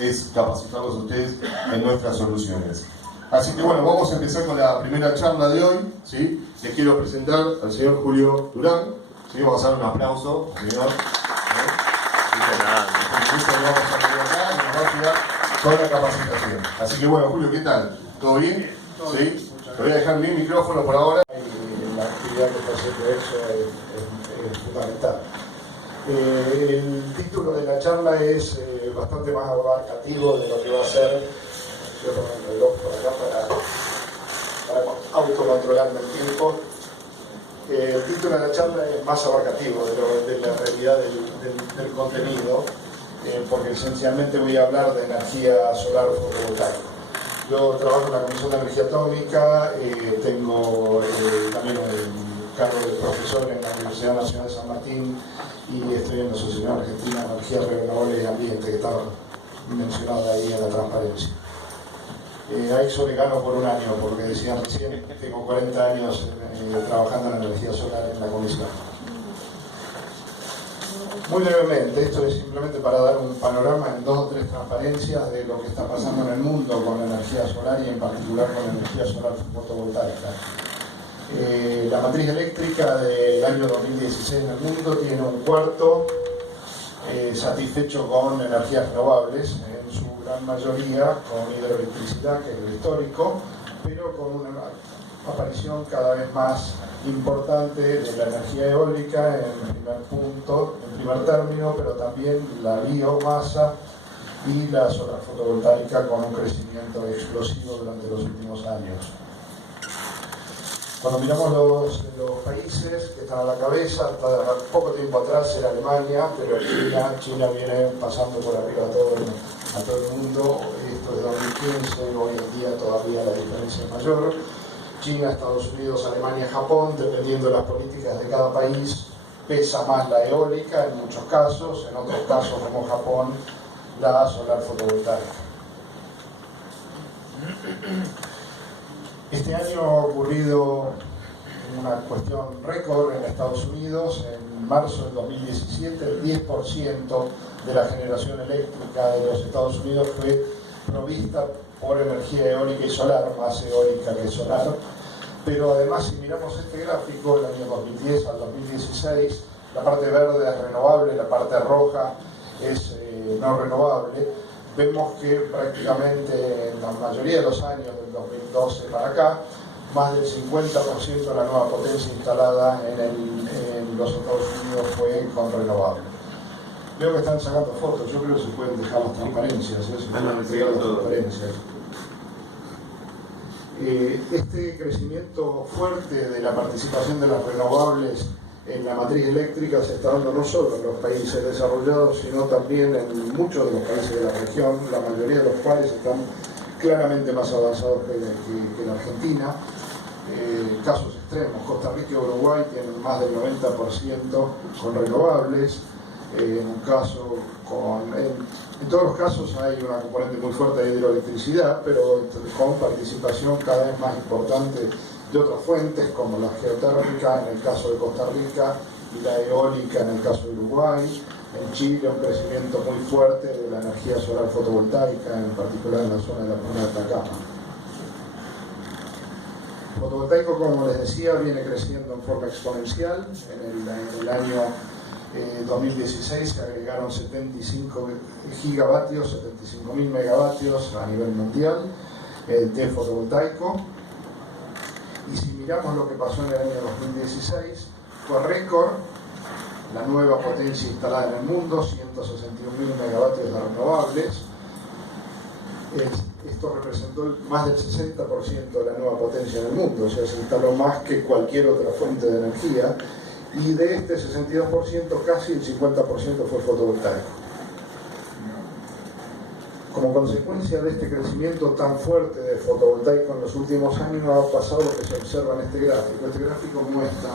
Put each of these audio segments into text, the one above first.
es capacitarlos a ustedes en nuestras soluciones. Así que bueno, vamos a empezar con la primera charla de hoy, ¿sí? Les quiero presentar al señor Julio Durán, ¿sí? Vamos a dar un aplauso al señor. Con la capacitación. Así que bueno, Julio, ¿qué tal? ¿Todo bien? ¿Sí? Te voy a dejar mi micrófono por ahora. La actividad que está haciendo eso es fundamental. El título de la charla es bastante más abarcativo de lo que va a ser. Yo pongo el reloj por acá para autocontrolarme el tiempo. El título de la charla es más abarcativo de la realidad del contenido, porque esencialmente voy a hablar de energía solar fotovoltaica. Yo trabajo en la Comisión de Energía Atómica, tengo también un cargo de profesor en la Universidad Nacional de San Martín y estoy en la Asociación Argentina de Energía Renovable y Ambiente, que estaba mencionada ahí en la transparencia. A eso le gano por un año, porque decían recién, tengo 40 años trabajando en energía solar en la Comisión. Muy brevemente, esto es simplemente para dar un panorama en 2 o 3 transparencias de lo que está pasando en el mundo con la energía solar y en particular con la energía solar fotovoltaica. La matriz eléctrica del año 2016 en el mundo tiene un cuarto satisfecho con energías renovables, en su gran mayoría con hidroelectricidad, que es lo histórico, pero con una aparición cada vez más importante de la energía eólica en primer término, pero también la biomasa y la solar fotovoltaica con un crecimiento explosivo durante los últimos años. Cuando miramos los países que están a la cabeza, hasta poco tiempo atrás era Alemania, pero China viene pasando por arriba a todo el mundo. Esto es 2015, hoy en día todavía la diferencia es mayor. China, Estados Unidos, Alemania, Japón, dependiendo de las políticas de cada país, pesa más la eólica en muchos casos, en otros casos como Japón, la solar fotovoltaica. Este año ha ocurrido una cuestión récord en Estados Unidos. En marzo del 2017, el 10% de la generación eléctrica de los Estados Unidos fue provista por energía eólica y solar, más eólica que solar. Pero además, si miramos este gráfico, el año 2010 al 2016, la parte verde es renovable, la parte roja es no renovable. Vemos que prácticamente en la mayoría de los años, del 2012 para acá, más del 50% de la nueva potencia instalada en los Estados Unidos fue con renovable. Veo que están sacando fotos, yo creo que se pueden dejar las transparencias, se pueden entregar las transparencias. Este crecimiento fuerte de la participación de las renovables en la matriz eléctrica se está dando no solo en los países desarrollados, sino también en muchos de los países de la región, la mayoría de los cuales están claramente más avanzados que la Argentina. Casos extremos, Costa Rica y Uruguay tienen más del 90% con renovables. En todos los casos hay una componente muy fuerte de hidroelectricidad, pero con participación cada vez más importante de otras fuentes, como la geotérmica en el caso de Costa Rica y la eólica en el caso de Uruguay. En Chile un crecimiento muy fuerte de la energía solar fotovoltaica, en particular en la zona de la Puna de Atacama. El fotovoltaico, como les decía, viene creciendo en forma exponencial. En el año 2016 se agregaron 75 gigavatios, 75.000 megavatios a nivel mundial de fotovoltaico. Y si miramos lo que pasó en el año 2016, fue récord la nueva potencia instalada en el mundo, 161.000 megavatios de renovables. Esto representó más del 60% de la nueva potencia en el mundo, o sea, se instaló más que cualquier otra fuente de energía. Y de este 62%, casi el 50% fue fotovoltaico. Como consecuencia de este crecimiento tan fuerte de fotovoltaico en los últimos años, ha pasado lo que se observa en este gráfico. Este gráfico muestra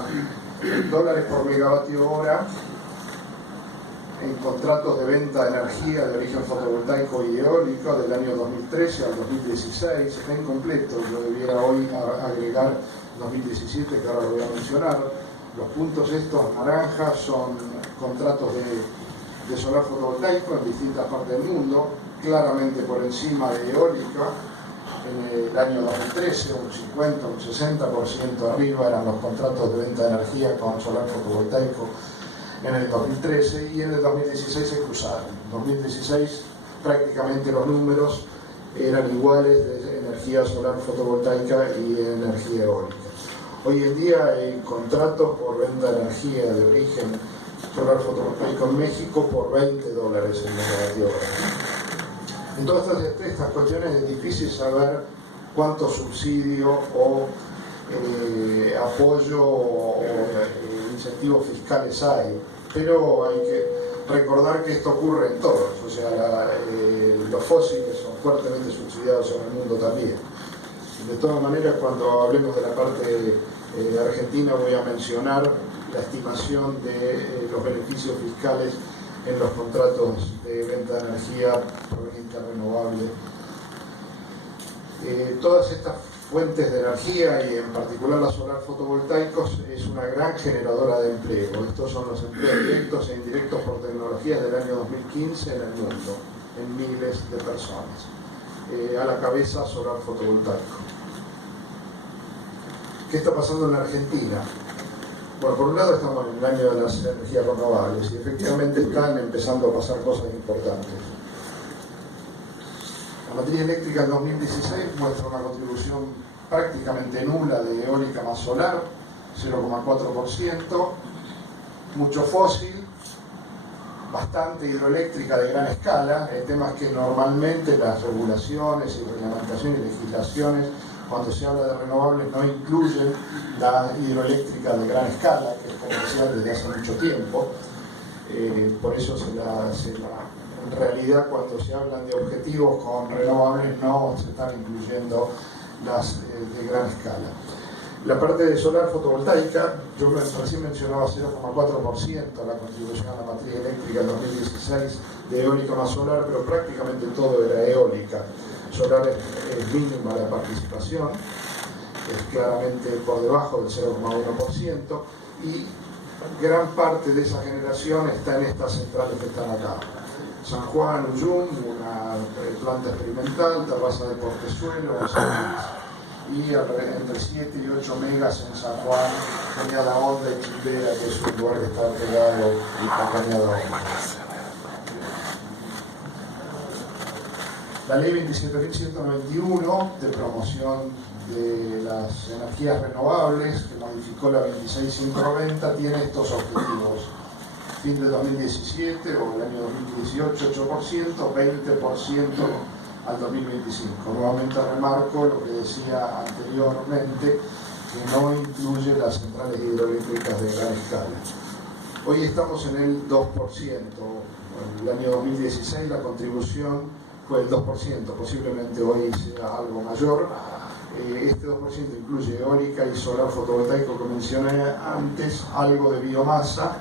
dólares por megavatio hora en contratos de venta de energía de origen fotovoltaico y eólico del año 2013 al 2016. Está incompleto, yo debiera hoy agregar 2017, que ahora lo voy a mencionar. Los puntos estos naranjas son contratos de solar fotovoltaico en distintas partes del mundo. claramente por encima de eólica. En el año 2013, un 50, un 60% arriba eran los contratos de venta de energía con solar fotovoltaico en el 2013, y en el 2016 se cruzaron. En 2016 prácticamente los números eran iguales de energía solar fotovoltaica y energía eólica. Hoy en día hay contratos por venta de energía de origen solar fotovoltaico en México por $20 en megavatio hora. En todas estas cuestiones es difícil saber cuánto subsidio o apoyo o incentivos fiscales hay, pero hay que recordar que esto ocurre en todos, o sea, los fósiles son fuertemente subsidiados en el mundo también. De todas maneras, cuando hablemos de la parte argentina, voy a mencionar la estimación de los beneficios fiscales en los contratos de venta de energía proveniente renovable. Todas estas fuentes de energía, y en particular la solar fotovoltaicos, es una gran generadora de empleo. Estos son los empleos directos e indirectos por tecnologías del año 2015 en el mundo, en miles de personas. A la cabeza, solar fotovoltaico. ¿Qué está pasando en la Argentina? Bueno, por un lado estamos en el año de las energías renovables y efectivamente están empezando a pasar cosas importantes. La matriz eléctrica en 2016 muestra una contribución prácticamente nula de eólica más solar, 0,4%, mucho fósil, bastante hidroeléctrica de gran escala. El tema es que normalmente las regulaciones y reglamentaciones y legislaciones, cuando se habla de renovables, no incluyen la hidroeléctrica de gran escala, que es comercial desde hace mucho tiempo. Por eso en realidad, cuando se hablan de objetivos con renovables, no se están incluyendo las de gran escala. La parte de solar fotovoltaica, yo recién mencionaba 0,4% la contribución a la matriz eléctrica en 2016 de eólica más solar, pero prácticamente todo era eólica. Solar es mínima la participación, es claramente por debajo del 0,1%, y gran parte de esa generación está en estas centrales que están acá. San Juan, Uyum, una planta experimental, Terraza de Portezuelo, y entre 7 y 8 megas en San Juan, Cañada Honda y Chimbera, que es un lugar que está pegado a Cañada Honda. La ley 27.191 de promoción de las energías renovables, que modificó la 26.590, tiene estos objetivos. Fin de 2017 o el año 2018, 8%, 20% al 2025. Nuevamente remarco lo que decía anteriormente, que no incluye las centrales hidroeléctricas de gran escala. Hoy estamos en el 2%. En el año 2016 la contribución fue el 2%, posiblemente hoy sea algo mayor. Este 2% incluye eólica y solar fotovoltaico que mencioné antes, algo de biomasa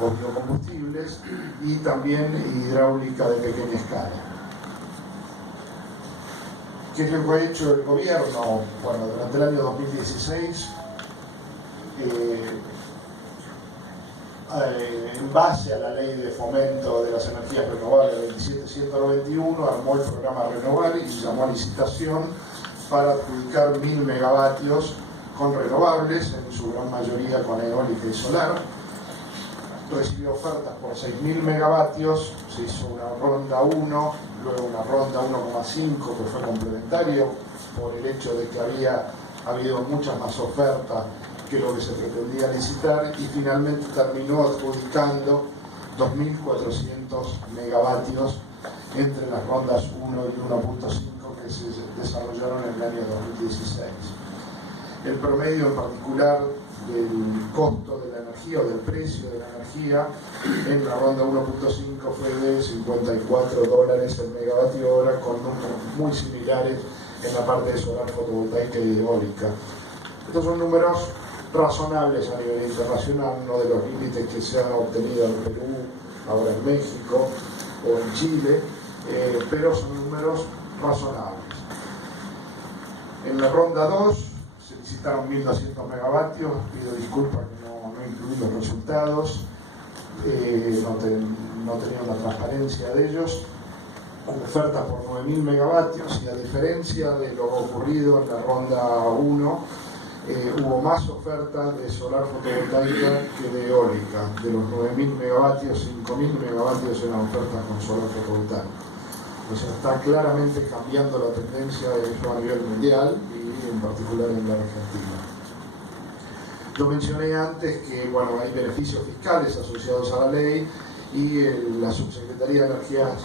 o biocombustibles y también hidráulica de pequeña escala. ¿Qué es lo que ha hecho el gobierno? Bueno, durante el año 2016, en base a la ley de fomento de las energías renovables 27191, armó el programa renovable y llamó a licitación para adjudicar 1000 megavatios con renovables, en su gran mayoría con eólica y solar. Recibió ofertas por 6.000 megavatios, se hizo una ronda 1, luego una ronda 1,5 que fue complementario por el hecho de que había habido muchas más ofertas que lo que se pretendía licitar, y finalmente terminó adjudicando 2.400 megavatios entre las rondas 1 y 1.5 que se desarrollaron en el año 2016. El promedio en particular del costo de la energía o del precio de la energía en la ronda 1.5 fue de $54 el megavatio hora, con números muy similares en la parte de solar fotovoltaica y eólica. Estos son números razonables a nivel internacional, no de los límites que se han obtenido en Perú, ahora en México o en Chile, pero son números razonables. En la ronda 2 se licitaron 1.200 megavatios, pido disculpas que no incluí los resultados, no tenían la transparencia de ellos. ofertas por 9.000 megavatios, y a diferencia de lo ocurrido en la ronda 1, hubo más ofertas de solar fotovoltaica que de eólica. De los 9.000 megavatios, 5.000 megavatios eran ofertas con solar fotovoltaico. O sea, está claramente cambiando la tendencia de esto a nivel mundial y en particular en la Argentina. Yo mencioné antes que bueno, hay beneficios fiscales asociados a la ley y la Subsecretaría de Energías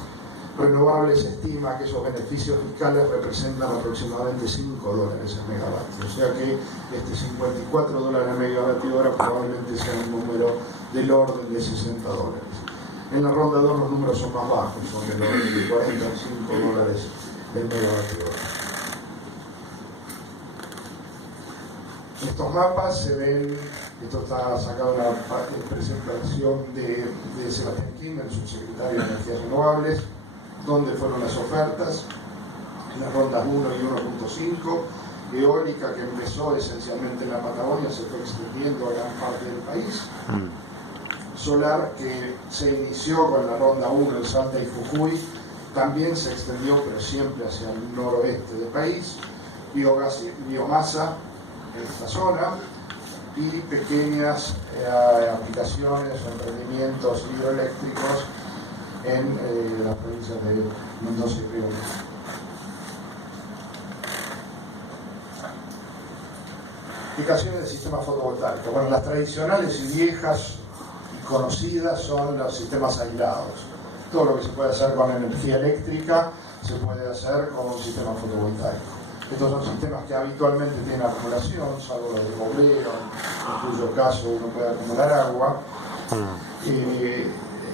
Renovables estima que esos beneficios fiscales representan aproximadamente $5 el megavatio. O sea que este $54 el megavatio hora probablemente sea un número del orden de $60. En la ronda 2 los números son más bajos, son del orden de $45 el megavatio hora. Estos mapas se ven, esto está sacado de la presentación de Sebastián Kim, el subsecretario de Energías Renovables, donde fueron las ofertas, en las rondas 1 y 1.5, eólica que empezó esencialmente en la Patagonia, se fue extendiendo a gran parte del país, solar que se inició con la ronda 1 en Salta y Jujuy, también se extendió pero siempre hacia el noroeste del país, biogás, biomasa en esta zona y pequeñas aplicaciones o emprendimientos hidroeléctricos en las provincias de Mendoza y Río Negro. Aplicaciones de sistemas fotovoltaicos. Bueno, las tradicionales y viejas y conocidas son los sistemas aislados. Todo lo que se puede hacer con energía eléctrica se puede hacer con un sistema fotovoltaico. Estos son sistemas que habitualmente tienen acumulación, salvo los de bombero, en cuyo caso uno puede acumular agua.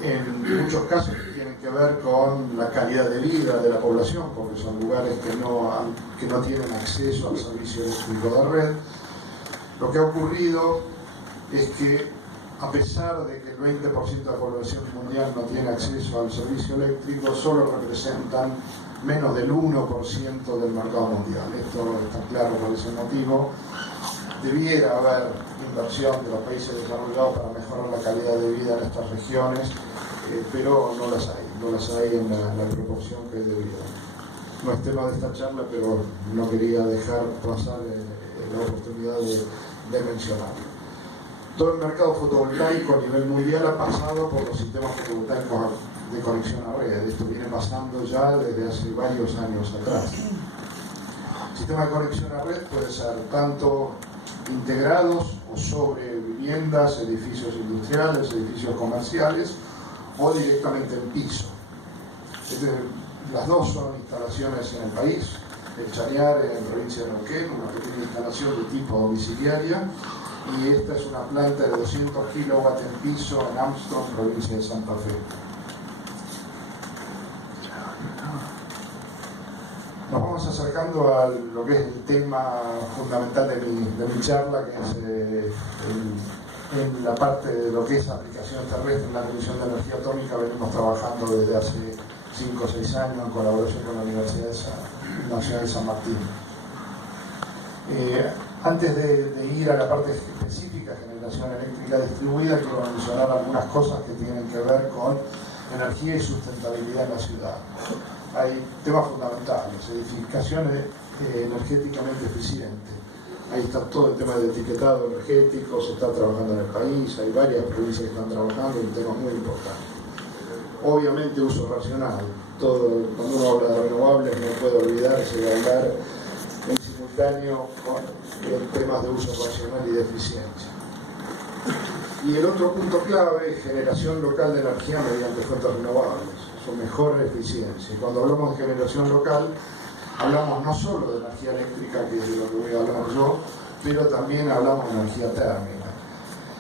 En muchos casos tienen que ver con la calidad de vida de la población, porque son lugares que no tienen acceso al servicio eléctrico de red. Lo que ha ocurrido es que, a pesar de que el 20% de la población mundial no tiene acceso al servicio eléctrico, solo representan menos del 1% del mercado mundial. Esto está claro por ese motivo. Debiera haber inversión de los países desarrollados para mejorar la calidad de vida en estas regiones, pero no las hay en la proporción que debiera. No es tema de esta charla, pero no quería dejar pasar la oportunidad de mencionarlo. Todo el mercado fotovoltaico a nivel mundial ha pasado por los sistemas fotovoltaicos de conexión a red. Esto viene pasando ya desde hace varios años atrás. El sistema de conexión a red puede ser tanto integrados o sobre viviendas, edificios industriales, edificios comerciales, o directamente en piso. Las dos son instalaciones en el país. El Chañar, en la provincia de Neuquén, una pequeña instalación de tipo domiciliaria, y esta es una planta de 200 kilowatts en piso en Armstrong, provincia de Santa Fe. Nos vamos acercando a lo que es el tema fundamental de mi charla, que es en la parte de lo que es aplicación terrestre en la Comisión de Energía Atómica. Venimos trabajando desde hace 5 o 6 años en colaboración con la Universidad de San Martín. Antes de ir a la parte específica de generación eléctrica distribuida, quiero mencionar algunas cosas que tienen que ver con energía y sustentabilidad en la ciudad. Hay temas fundamentales, edificaciones energéticamente eficientes. Ahí está todo el tema del etiquetado energético, se está trabajando en el país, hay varias provincias que están trabajando, un tema muy importante. Obviamente uso racional. Cuando uno habla de renovables no puede olvidarse de hablar en simultáneo con temas de uso racional y de eficiencia. Y el otro punto clave es generación local de energía mediante fuentes renovables, su mejor eficiencia. Y cuando hablamos de generación local, hablamos no solo de energía eléctrica, que es de lo que voy a hablar yo, pero también hablamos de energía térmica.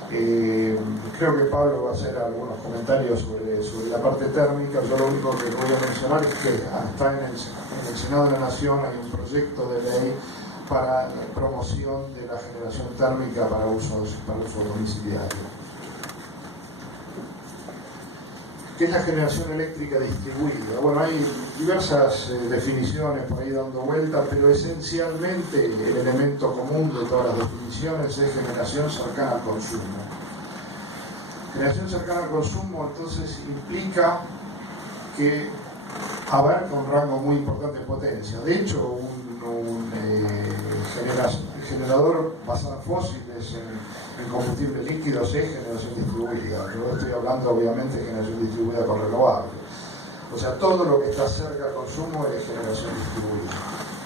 Creo que Pablo va a hacer algunos comentarios sobre la parte térmica. Yo lo único que voy a mencionar es que está en el Senado de la Nación hay un proyecto de ley para la promoción de la generación térmica para uso domiciliario. ¿Qué es la generación eléctrica distribuida? Bueno, hay diversas definiciones por ahí dando vuelta, pero esencialmente el elemento común de todas las definiciones es generación cercana al consumo. Generación cercana al consumo entonces implica que abarca un rango muy importante de potencia. De hecho, un generador basado en fósiles, en combustibles líquidos, es generación distribuida. Yo estoy hablando obviamente de generación distribuida con renovables. O sea, todo lo que está cerca del consumo es generación distribuida.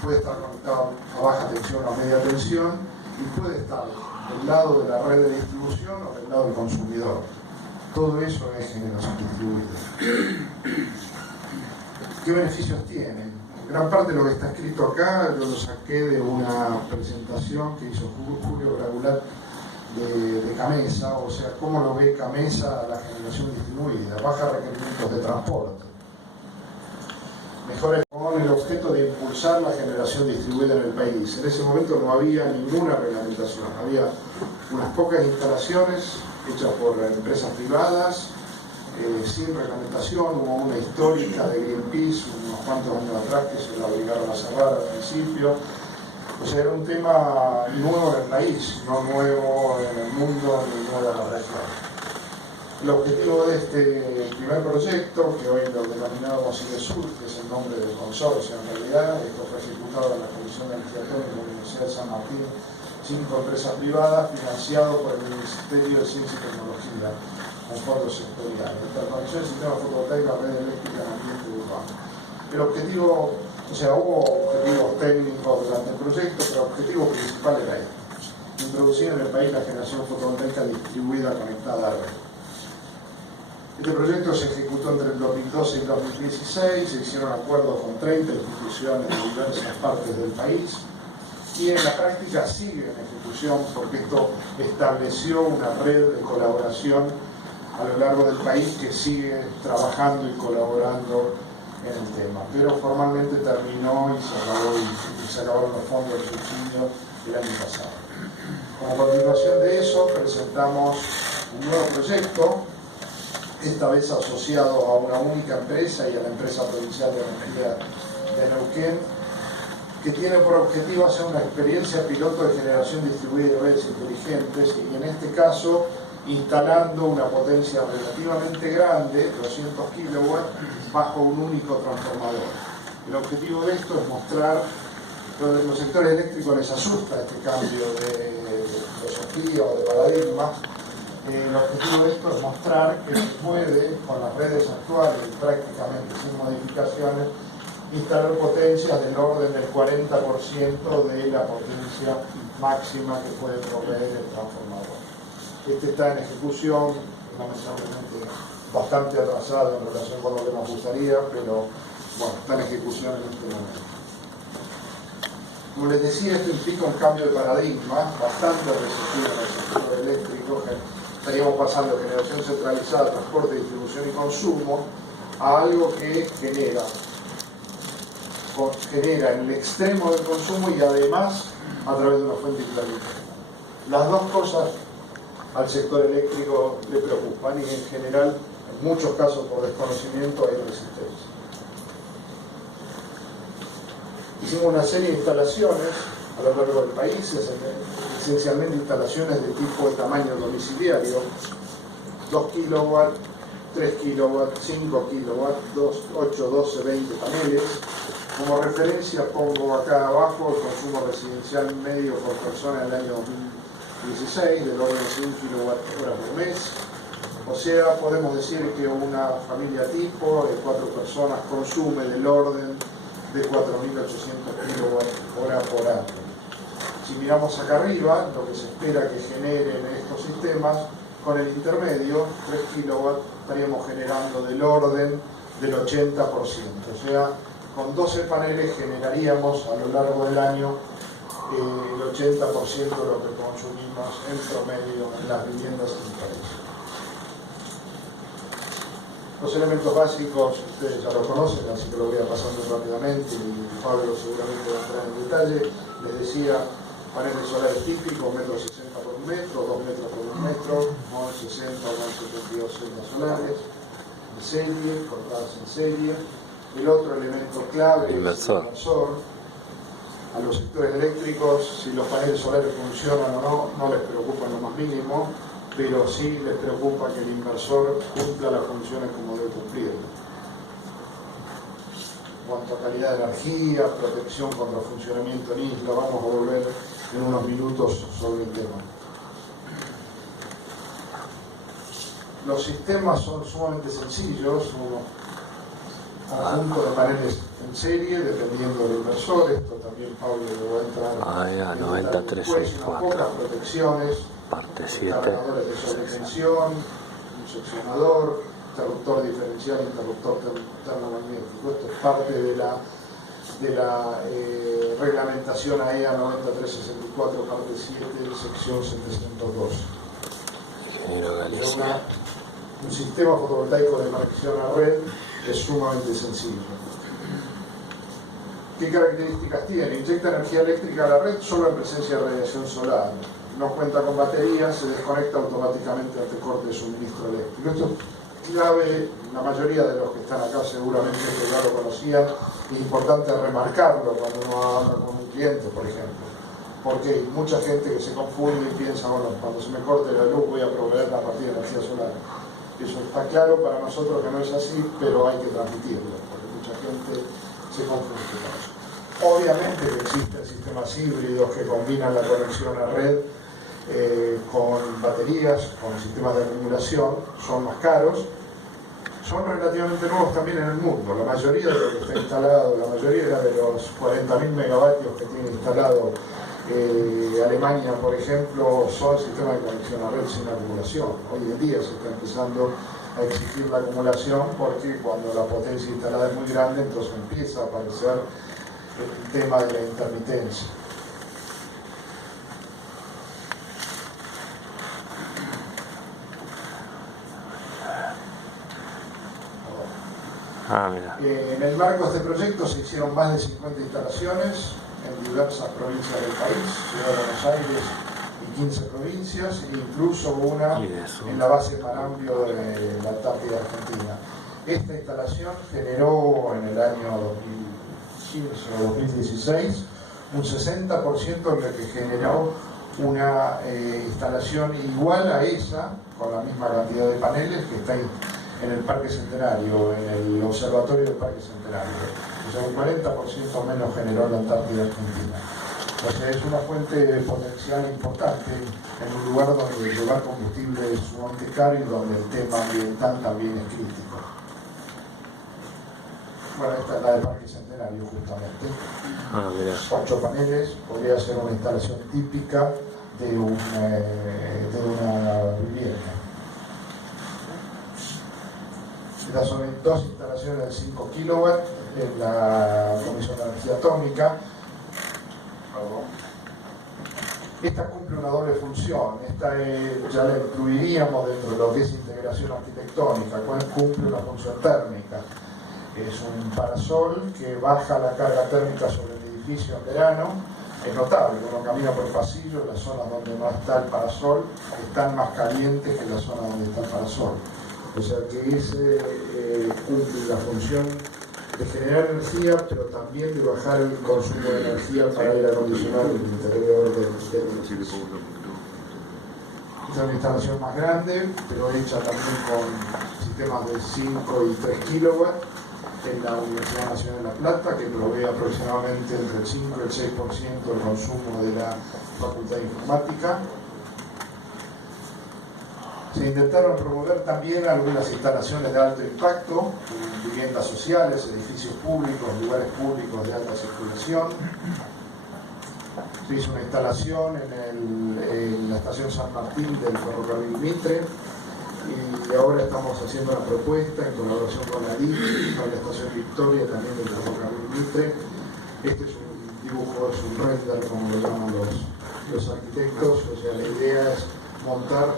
Puede estar conectado a baja tensión o a media tensión y puede estar del lado de la red de distribución o del lado del consumidor. Todo eso es generación distribuida. ¿Qué beneficios tiene? Gran parte de lo que está escrito acá yo lo saqué de una presentación que hizo Julio Gragulat de Camesa, o sea, cómo lo ve Camesa a la generación distribuida, baja requerimientos de transporte, mejores con el objeto de impulsar la generación distribuida en el país. En ese momento no había ninguna reglamentación, había unas pocas instalaciones hechas por empresas privadas, sin reglamentación. Hubo una histórica de Greenpeace unos cuantos años atrás que se la obligaron a cerrar al principio. O sea, era un tema nuevo en el país, no nuevo en el mundo ni nuevo en la región. El objetivo de este primer proyecto, que hoy lo denominamos IDESUR, que es el nombre del consorcio en realidad, esto fue ejecutado en la Comisión de Legislación de la Universidad de San Martín, 5 empresas privadas, financiado por el Ministerio de Ciencia y Tecnología, con fondos sectoriales, interconexión del sistema fotovoltaico a red eléctrica en ambiente urbano. El objetivo, o sea, hubo objetivos técnicos durante el proyecto, pero el objetivo principal era este: introducir en el país la generación fotovoltaica distribuida conectada a red. Este proyecto se ejecutó entre el 2012 y el 2016, se hicieron acuerdos con 30 instituciones de diversas partes del país y en la práctica sigue en ejecución porque esto estableció una red de colaboración a lo largo del país que sigue trabajando y colaborando en el tema, pero formalmente terminó y se acabaron los fondos del subsidio el año pasado. Como continuación de eso presentamos un nuevo proyecto, esta vez asociado a una única empresa y a la empresa provincial de energía de Neuquén, que tiene por objetivo hacer una experiencia piloto de generación distribuida de redes inteligentes y en este caso instalando una potencia relativamente grande, 200 kilowatts, bajo un único transformador. El objetivo de esto es mostrar, a los sectores eléctricos les asusta este cambio de filosofía o de paradigma. El objetivo de esto es mostrar que se puede, con las redes actuales prácticamente sin modificaciones, instalar potencias del orden del 40% de la potencia máxima que puede proveer el transformador. Este está en ejecución, lamentablemente bastante atrasado en relación con lo que nos gustaría, pero bueno, está en ejecución en este momento. Como les decía, esto implica un cambio de paradigma bastante receptivo en el sector eléctrico. Estaríamos pasando de generación centralizada, transporte, distribución y consumo a algo que genera en el extremo del consumo y además a través de una fuente intermitente. Las dos cosas al sector eléctrico le preocupan y en general, en muchos casos por desconocimiento, hay resistencia. Hicimos una serie de instalaciones a lo largo del país, esencialmente instalaciones de tipo de tamaño domiciliario, 2 kilowatts, 3 kilowatts, 5 kilowatts, 8, 12, 20 paneles. Como referencia pongo acá abajo el consumo residencial medio por persona en el año 2016, del orden de 100 kWh por mes. O sea, podemos decir que una familia tipo de 4 personas consume del orden de 4.800 kWh por año. Si miramos acá arriba, lo que se espera que generen estos sistemas, con el intermedio, 3 kilowatts, estaríamos generando del orden del 80%. O sea, con 12 paneles generaríamos a lo largo del año el 80% de lo que consumimos en promedio en las viviendas en el país. Los elementos básicos ustedes ya lo conocen, así que lo voy a pasar muy rápidamente y Pablo seguramente va a entrar en detalle. Les decía, paneles solares típicos, 1,60 m por 1 metro, 2 metros por 1 metro, con 60 o 72 celdas solares, en serie, cortadas en serie. El otro elemento clave es el inversor. A los sectores eléctricos, si los paneles solares funcionan o no, no les preocupa en lo más mínimo, pero sí les preocupa que el inversor cumpla las funciones como debe cumplir. en cuanto a calidad de energía, protección contra funcionamiento en isla. Vamos a volver en unos minutos sobre el tema. Los sistemas son sumamente sencillos, un conjunto de paneles en serie, dependiendo del inversor. Esto también Pablo le va a entrar. 9364. Pocas protecciones, Parte 7. cargadores de sobretensión, un seccionador, interruptor diferencial, interruptor termomagnético. Esto es parte de la reglamentación AEA 9364, parte 7, sección 702. Es un sistema fotovoltaico de conexión a red es sumamente sencillo. ¿Qué características tiene? Inyecta energía eléctrica a la red solo en presencia de radiación solar. No cuenta con baterías, se desconecta automáticamente ante corte de suministro eléctrico. Esto es clave, la mayoría de los que están acá seguramente que ya lo conocían. Es importante remarcarlo cuando uno habla con un cliente, por ejemplo. Porque hay mucha gente que se confunde y piensa, bueno, cuando se me corte la luz voy a proveer a partir de energía solar. Eso está claro para nosotros que no es así, pero hay que transmitirlo, porque mucha gente se confunde con eso. Obviamente que existen sistemas híbridos que combinan la conexión a red con baterías, con sistemas de acumulación, son más caros, son relativamente nuevos también en el mundo. La mayoría de lo que está instalado, la mayoría de los 40.000 megavatios que tiene instalado Alemania, por ejemplo, son sistemas de conexión a red sin acumulación. Hoy en día se está empezando a exigir la acumulación porque cuando la potencia instalada es muy grande, entonces empieza a aparecer el tema de la intermitencia. En el marco de este proyecto se hicieron más de 50 instalaciones en diversas provincias del país, Ciudad de Buenos Aires y 15 provincias, e incluso una en la base Marambio de la Antártida Argentina. Esta instalación generó en el año 2015 o 2016 un 60% en el que generó una instalación igual a esa, con la misma cantidad de paneles que está en el Parque Centenario, en el observatorio del Parque Centenario. O sea, un 40% menos generó la Antártida Argentina. O sea, es una fuente potencial importante en un lugar donde llevar combustible es sumamente caro y donde el tema ambiental también es crítico. Bueno, esta es la del Parque Centenario, justamente. 8 paneles, podría ser una instalación típica de una vivienda. Estas son 2 instalaciones de 5 kilowatts en la Comisión de Energía Atómica. Esta cumple una doble función. Esta ya la incluiríamos dentro de lo que es integración arquitectónica. Cumple una función térmica. Es un parasol que baja la carga térmica sobre el edificio en verano. Es notable, uno camina por el pasillo, las zonas donde no está el parasol están más calientes que las zonas donde está el parasol. O sea que ese cumple la función de generar energía, pero también de bajar el consumo de energía para aire acondicionado en el interior del edificio. Es una instalación más grande, pero hecha también con sistemas de 5 y 3 kilowatts en la Universidad Nacional de La Plata, que provee aproximadamente entre el 5 y el 6% del consumo de la Facultad de Informática. Se intentaron promover también algunas instalaciones de alto impacto, viviendas sociales, edificios públicos, lugares públicos de alta circulación. Se hizo una instalación en la estación San Martín del ferrocarril Mitre y ahora estamos haciendo una propuesta en colaboración con la DIC para la estación Victoria también del ferrocarril Mitre. Este es un dibujo, es un render como lo llaman los arquitectos, o sea, la idea es montar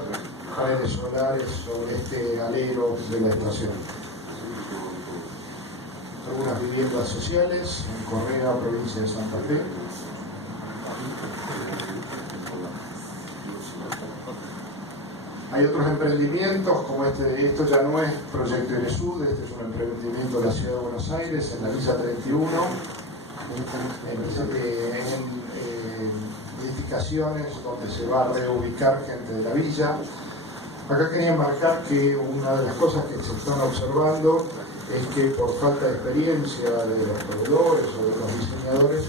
paneles solares sobre este alero de la estación. Algunas viviendas sociales en Correa, provincia de Santa Fe. Hay otros emprendimientos como esto ya no es Proyecto Iresud, este es un emprendimiento de la Ciudad de Buenos Aires, en la Villa 31, en edificaciones donde se va a reubicar gente de la villa. Acá quería marcar que una de las cosas que se están observando es que por falta de experiencia de los proveedores o de los diseñadores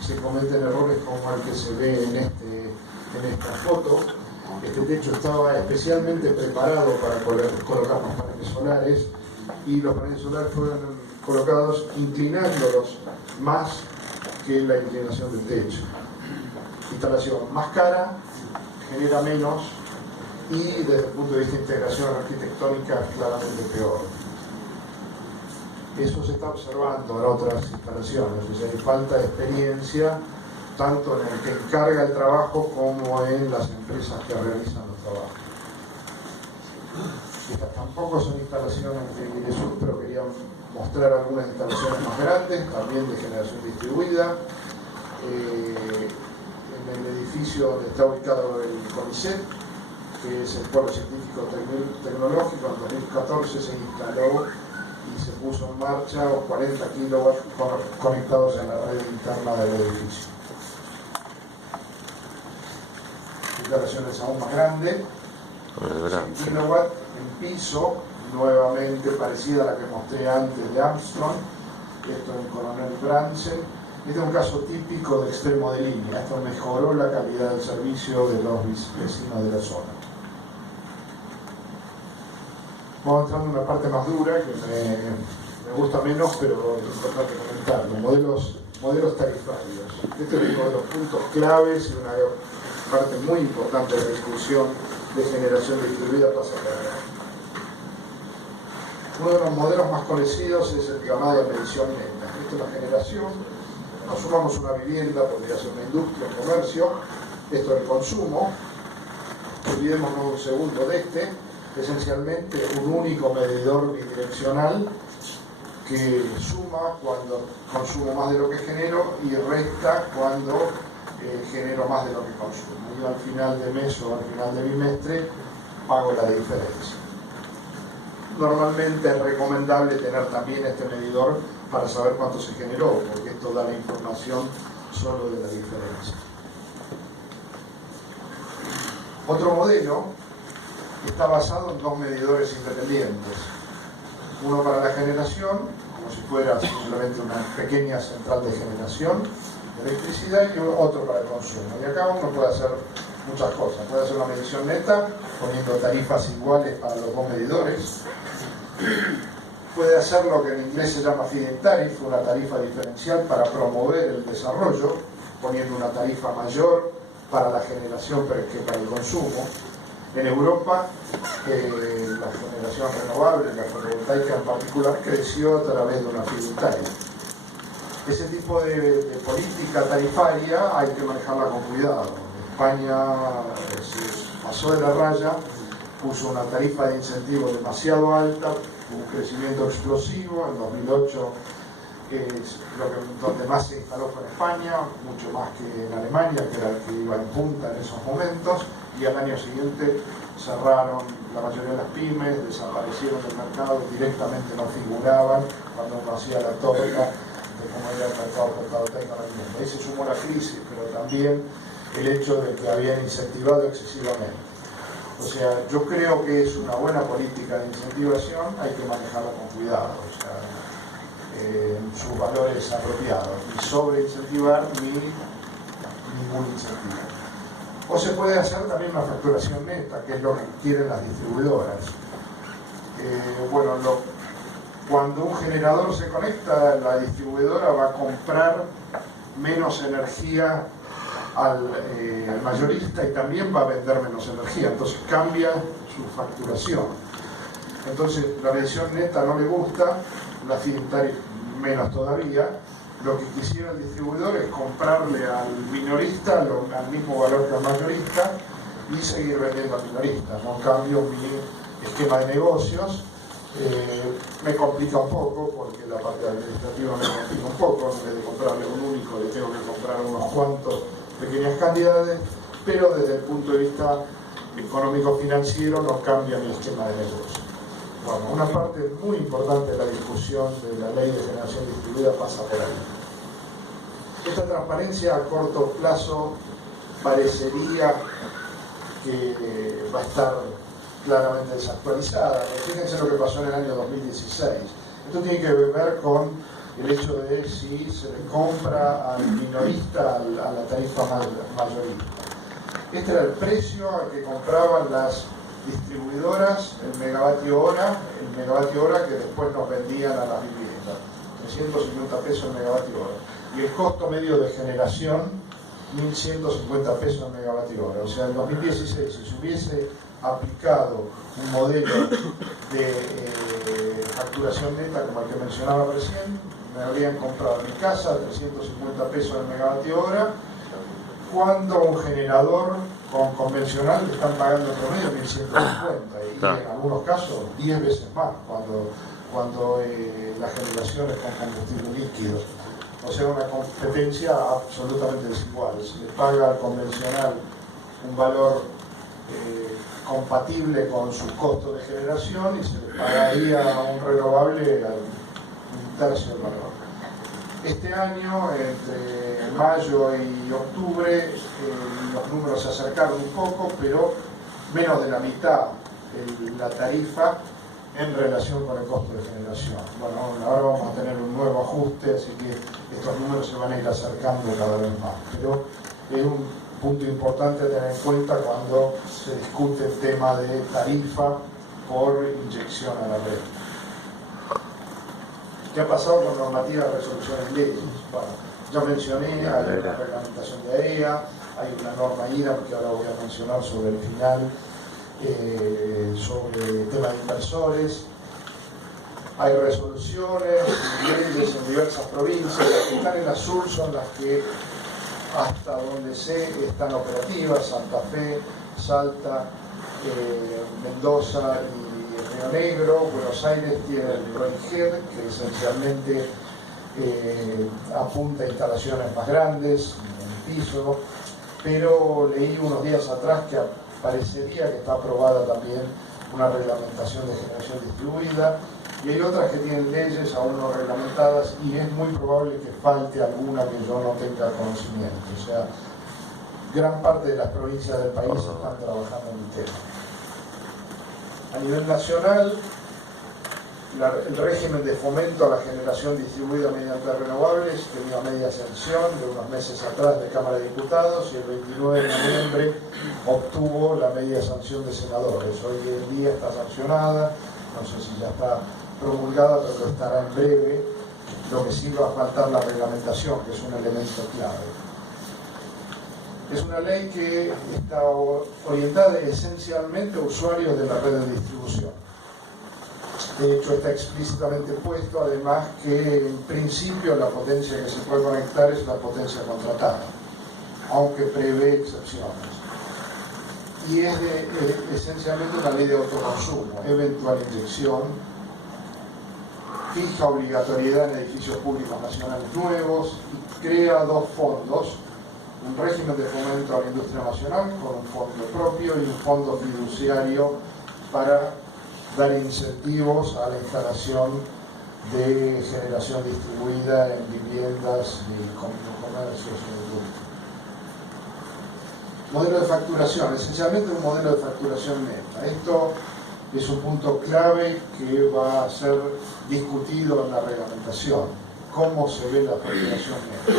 se cometen errores como el que se ve en esta foto. Este techo estaba especialmente preparado para colocar los paneles solares, y los paneles solares fueron colocados inclinándolos más que la inclinación del techo. Instalación más cara, genera menos, y desde el punto de vista de integración arquitectónica claramente peor. Eso se está observando en otras instalaciones, o sea, hay falta de experiencia tanto en el que encarga el trabajo como en las empresas que realizan los trabajos. Estas tampoco son instalaciones de Miresur, pero quería mostrar algunas instalaciones más grandes, también de generación distribuida. En el edificio donde está ubicado el CONICET, que es el Polo Científico Tecnológico, en 2014 se instaló y se puso en marcha 40 kilowatts conectados a la red interna del edificio. Instalaciones aún más grandes, 100 kilowatts en piso, nuevamente parecida a la que mostré antes de Armstrong, esto en Coronel Bransen. Este es un caso típico de extremo de línea. Esto mejoró la calidad del servicio de los vecinos de la zona. Vamos entrando en una parte más dura que me gusta menos, pero es importante comentarlo. Modelos tarifarios. Este es uno de los puntos claves y una parte muy importante de la discusión de generación distribuida pasajera. Uno de los modelos más conocidos es el llamado de medición neta. Esto es la generación. Asumamos una vivienda, podría ser una industria, un comercio. Esto es el consumo. Olvidémonos un segundo de este. Esencialmente un único medidor bidireccional que suma cuando consumo más de lo que genero y resta cuando genero más de lo que consumo. Y al final de mes o al final de bimestre pago la diferencia. Normalmente es recomendable tener también este medidor para saber cuánto se generó, porque esto da la información solo de la diferencia. Otro modelo está basado en dos medidores independientes. Uno para la generación, como si fuera simplemente una pequeña central de generación de electricidad, y otro para el consumo. Y acá uno puede hacer muchas cosas. Puede hacer una medición neta, poniendo tarifas iguales para los dos medidores. Puede hacer lo que en inglés se llama feed-in tariff, una tarifa diferencial para promover el desarrollo, poniendo una tarifa mayor para la generación que para el consumo. En Europa, la generación renovable, la fotovoltaica en particular, creció a través de una feed-in tariff. Ese tipo de política tarifaria hay que manejarla con cuidado. España se pasó de la raya, puso una tarifa de incentivo demasiado alta, un crecimiento explosivo. En 2008 donde más se instaló fue en España, mucho más que en Alemania, que era el que iba en punta en esos momentos, y al año siguiente cerraron la mayoría de las pymes, desaparecieron del mercado, directamente no figuraban cuando uno hacía la tópica de cómo era el mercado fotovoltaico en el mundo. Ahí se sumó la crisis, pero también el hecho de que habían incentivado excesivamente. O sea, yo creo que es una buena política de incentivación, hay que manejarla con cuidado, o sea, sus valores apropiados, ni sobre incentivar ni ningún incentivo. O se puede hacer también una facturación neta, que es lo que quieren las distribuidoras. Cuando un generador se conecta, la distribuidora va a comprar menos energía al mayorista y también va a vender menos energía, entonces cambia su facturación. Entonces la medición neta no le gusta, la feed-in tariff menos todavía. Lo que quisiera el distribuidor es comprarle al minorista al mismo valor que al mayorista y seguir vendiendo al minorista. No cambio mi esquema de negocios. Me complica un poco porque la parte administrativa me complica un poco. En vez de comprarle un único, le tengo que comprar unos cuantos pequeñas cantidades, pero desde el punto de vista económico-financiero no cambia mi esquema de negocio. Bueno, una parte muy importante de la discusión de la ley de generación distribuida pasa por ahí. Esta transparencia a corto plazo parecería que va a estar claramente desactualizada. Fíjense lo que pasó en el año 2016. Esto tiene que ver con el hecho de si se le compra al minorista a la tarifa mayorista. Este era el precio al que compraban las distribuidoras el megavatio hora que después nos vendían a las viviendas. 350 pesos el megavatio hora. Y el costo medio de generación, 1.150 pesos el megavatio hora. O sea, en 2016, si se hubiese aplicado un modelo de facturación neta como el que mencionaba recién, me habrían comprado en mi casa 350 pesos el megavatio hora, cuando un generador convencional le están pagando en promedio 1.150 y en algunos casos 10 veces más cuando la generación es con combustible líquido. O sea, una competencia absolutamente desigual. Se le paga al convencional un valor compatible con su costo de generación y se le pagaría a un renovable un tercio del valor. Este año, entre mayo y octubre, los números se acercaron un poco, pero menos de la mitad la tarifa en relación con el costo de generación. Bueno, ahora vamos a tener un nuevo ajuste, así que estos números se van a ir acercando cada vez más. Pero es un punto importante a tener en cuenta cuando se discute el tema de tarifa por inyección a la red. ¿Qué ha pasado con normativas de resoluciones de leyes? Bueno, ya mencioné, hay una reglamentación de AEA, hay una norma IRAM que ahora voy a mencionar sobre el final, sobre el tema de inversores. Hay resoluciones y leyes en diversas provincias. Las que están en azul son las que, hasta donde sé, están operativas: Santa Fe, Salta, Mendoza y Río Negro. Buenos Aires tiene el PROINGED, que esencialmente apunta a instalaciones más grandes, en piso, pero leí unos días atrás que parecería que está aprobada también una reglamentación de generación distribuida, y hay otras que tienen leyes aún no reglamentadas y es muy probable que falte alguna que yo no tenga conocimiento. O sea, gran parte de las provincias del país están trabajando en el tema. A nivel nacional, el régimen de fomento a la generación distribuida mediante renovables tenía media sanción de unos meses atrás de Cámara de Diputados y el 29 de noviembre obtuvo la media sanción de senadores. Hoy en día está sancionada, no sé si ya está promulgada, pero estará en breve. Lo que sí va a faltar la reglamentación, que es un elemento clave. Es una ley que está orientada esencialmente a usuarios de la red de distribución. De hecho, está explícitamente puesto, además, que en principio la potencia que se puede conectar es la potencia contratada, aunque prevé excepciones. Y es esencialmente una ley de autoconsumo, eventual inyección, fija obligatoriedad en edificios públicos nacionales nuevos y crea dos fondos: un régimen de fomento a la industria nacional con un fondo propio y un fondo fiduciario para dar incentivos a la instalación de generación distribuida en viviendas y comercios y industria. Modelo de facturación, esencialmente un modelo de facturación neta. Esto es un punto clave que va a ser discutido en la reglamentación. ¿Cómo se ve la facturación neta?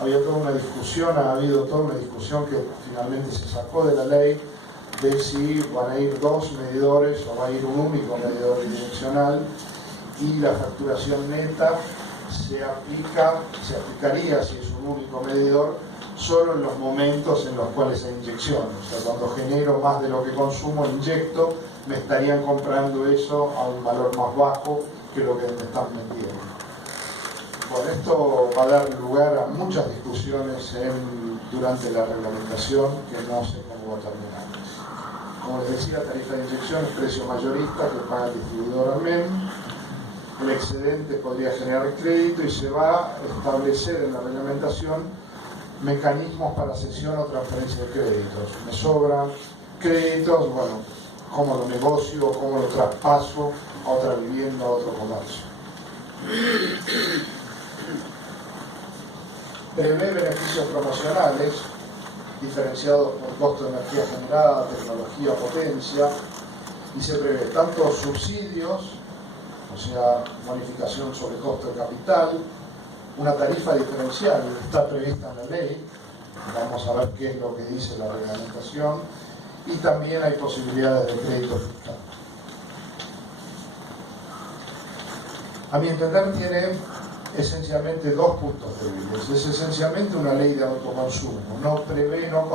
Había toda una discusión, ha habido toda una discusión que finalmente se sacó de la ley, de si van a ir dos medidores o va a ir un único medidor bidireccional, y la facturación neta se aplicaría, si es un único medidor, solo en los momentos en los cuales hay inyección. O sea, cuando genero más de lo que consumo, inyecto, me estarían comprando eso a un valor más bajo que lo que me están vendiendo. Bueno, esto va a dar lugar a muchas discusiones durante la reglamentación, que no sé cómo va a terminar. Como les decía, tarifa de inyección es precio mayorista que paga el distribuidor AMEN. El excedente podría generar crédito y se va a establecer en la reglamentación mecanismos para cesión o transferencia de créditos. Me sobran créditos, bueno, ¿cómo lo negocio, cómo lo traspaso a otra vivienda, a otro comercio? Prevé beneficios promocionales diferenciados por costo de energía generada, tecnología, potencia, y se prevé tanto subsidios o sea, bonificación sobre costo de capital, una tarifa diferencial está prevista en la ley, vamos a ver qué es lo que dice la reglamentación, y también hay posibilidades de crédito fiscal. A mi entender tiene esencialmente dos puntos débiles. Es esencialmente una ley de autoconsumo, no prevé, no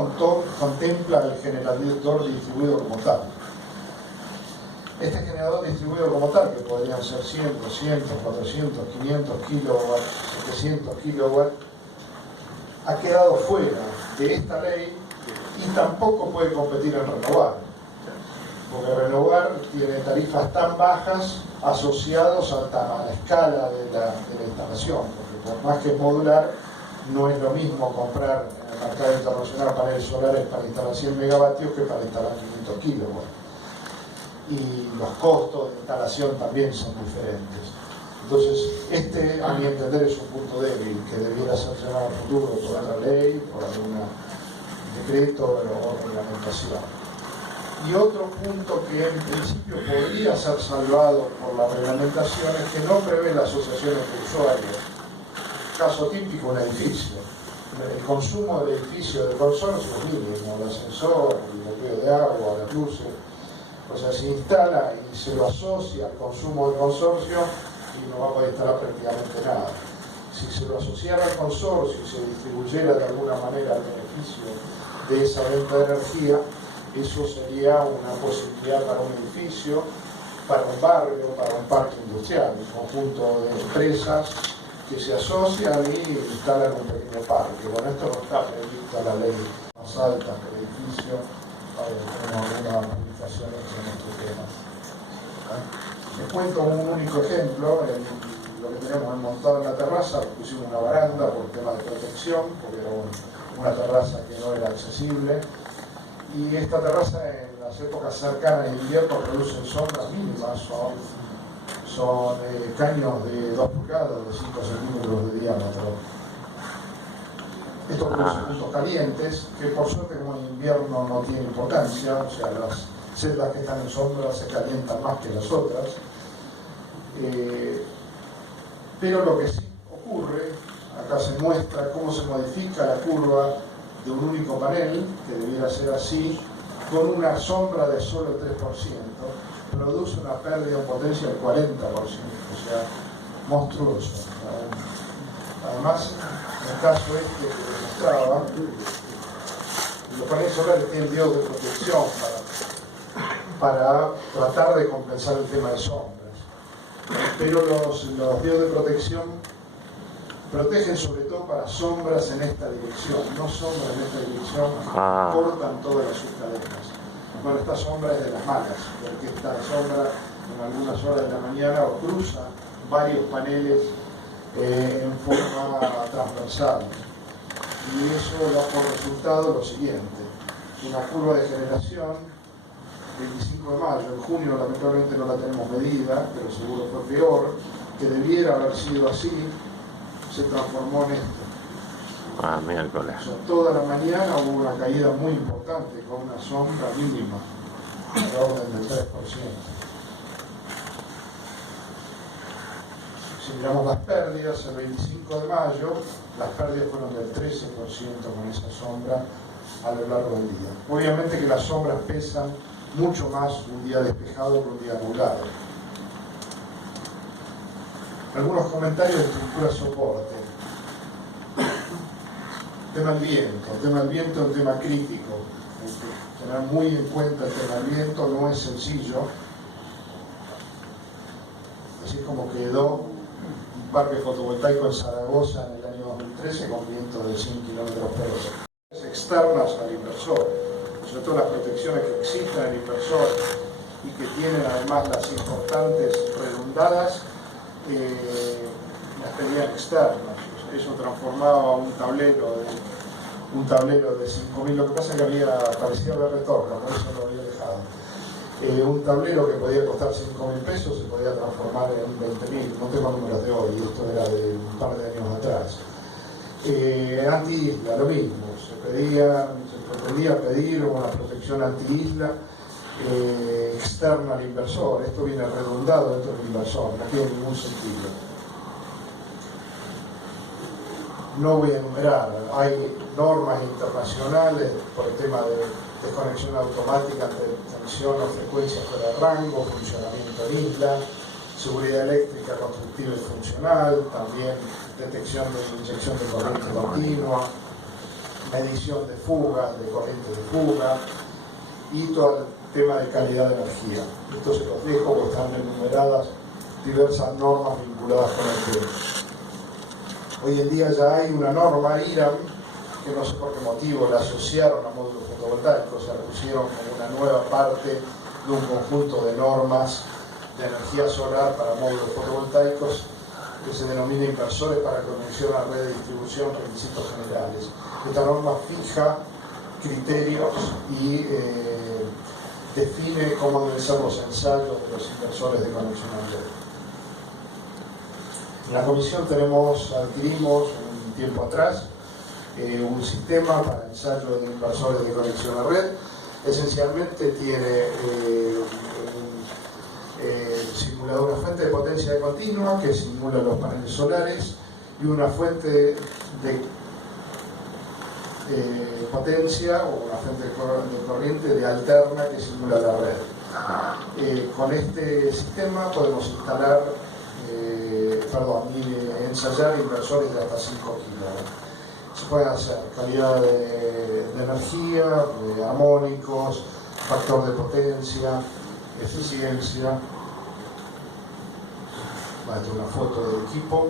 contempla el generador distribuido como tal. Este generador distribuido como tal, que podrían ser 100, 200, 400, 500 kilowatts, 700 kilowatts, ha quedado fuera de esta ley y tampoco puede competir en Renovar, porque Renovar tiene tarifas tan bajas asociados a la escala de la instalación, porque por más que modular, no es lo mismo comprar en el mercado internacional paneles solares para instalar 100 megavatios que para instalar 500 kilowatts. Y los costos de instalación también son diferentes. Entonces, a mi entender, es un punto débil que debiera ser sancionado en el futuro por otra ley, por algún decreto o reglamentación. Y otro punto que en principio podría ser salvado por la reglamentación es que no prevé la asociación de usuarios. Caso típico, un edificio. El consumo del edificio del consorcio es mínimo, el ascensor, el bombeo de agua, las luces. O sea, se instala y se lo asocia al consumo del consorcio y no va a poder instalar prácticamente nada. Si se lo asociara al consorcio y se distribuyera de alguna manera el beneficio de esa venta de energía, eso sería una posibilidad para un edificio, para un barrio, para un parque industrial, un conjunto de empresas que se asocian y instalan un pequeño parque. Bueno, esto no está previsto en la ley más alta del edificio, tenemos algunas publicaciones en este tema. Les cuento un único ejemplo, lo que tenemos montado en la terraza, pusimos una baranda por tema de protección, porque era una terraza que no era accesible. Y esta terraza en las épocas cercanas de invierno producen sombras mínimas, son caños de 2 pulgadas, de 5 centímetros de diámetro. Estos producen puntos calientes, que por suerte como en invierno no tiene importancia, o sea, las celdas que están en sombra se calientan más que las otras. Pero lo que sí ocurre, acá se muestra cómo se modifica la curva de un único panel, que debiera ser así, con una sombra de solo 3%, produce una pérdida de potencia del 40%, o sea, monstruoso. Además, en el caso este que les mostraba, los paneles solares tienen diodos de protección para tratar de compensar el tema de sombras. Pero los diodos de protección protegen sobre todo para sombras en esta dirección, no sombras en esta dirección, cortan todas las subcadenas. Bueno, esta sombra es de las malas, porque esta sombra en algunas horas de la mañana cruza varios paneles en forma transversal. Y eso da por resultado lo siguiente: una curva de generación 25 de mayo, en junio lamentablemente no la tenemos medida, pero seguro fue peor, que debiera haber sido así, se transformó en esto. Miércoles. O sea, toda la mañana hubo una caída muy importante con una sombra mínima, de orden del 3%. Si miramos las pérdidas, el 25 de mayo, las pérdidas fueron del 13% con esa sombra a lo largo del día. Obviamente que las sombras pesan mucho más un día despejado que un día nublado. Algunos comentarios de estructura soporte. Tema del viento. El tema del viento es un tema crítico. Tener muy en cuenta el tema del viento no es sencillo. Así como quedó un parque fotovoltaico en Zaragoza en el año 2013 con vientos de 100 km/h. Externas al inversor, sobre todo las protecciones que existen en el inversor y que tienen además las importantes redundadas, las pedían externas. Eso transformaba un tablero de 5.000, lo que pasa es que parecía haber retorno, por eso lo había dejado. Un tablero que podía costar 5.000 pesos se podía transformar en 20.000, no tengo números de hoy, esto era de un par de años atrás. Anti-isla, lo mismo, se pretendía pedir una protección anti-isla externa al inversor. Esto viene redundado dentro del inversor, no tiene ningún sentido. No voy a enumerar, hay normas internacionales por el tema de desconexión automática ante tensión o frecuencia fuera de rango, funcionamiento en isla, seguridad eléctrica constructiva y funcional, también detección de inyección de corriente continua, medición de fugas, de corriente de fuga y todo el tema de calidad de energía. Esto se los dejo porque están enumeradas diversas normas vinculadas con el tema. Hoy en día ya hay una norma IRAM, que no sé por qué motivo la asociaron a módulos fotovoltaicos, se la pusieron como una nueva parte de un conjunto de normas de energía solar para módulos fotovoltaicos que se denomina inversores para conexión a red de distribución, requisitos generales. Esta norma fija criterios y define cómo deben ser los ensayos de los inversores de conexión a red. En la comisión adquirimos un tiempo atrás un sistema para ensayo de inversores de conexión a red. Esencialmente tiene simulador, una fuente de potencia continua que simula los paneles solares y una fuente de potencia o una fuente de corriente de alterna que simula la red. Con este sistema podemos ensayar inversores de hasta 5 kW. Se puede hacer calidad de energía, de armónicos, factor de potencia, eficiencia. Esta es una foto del equipo.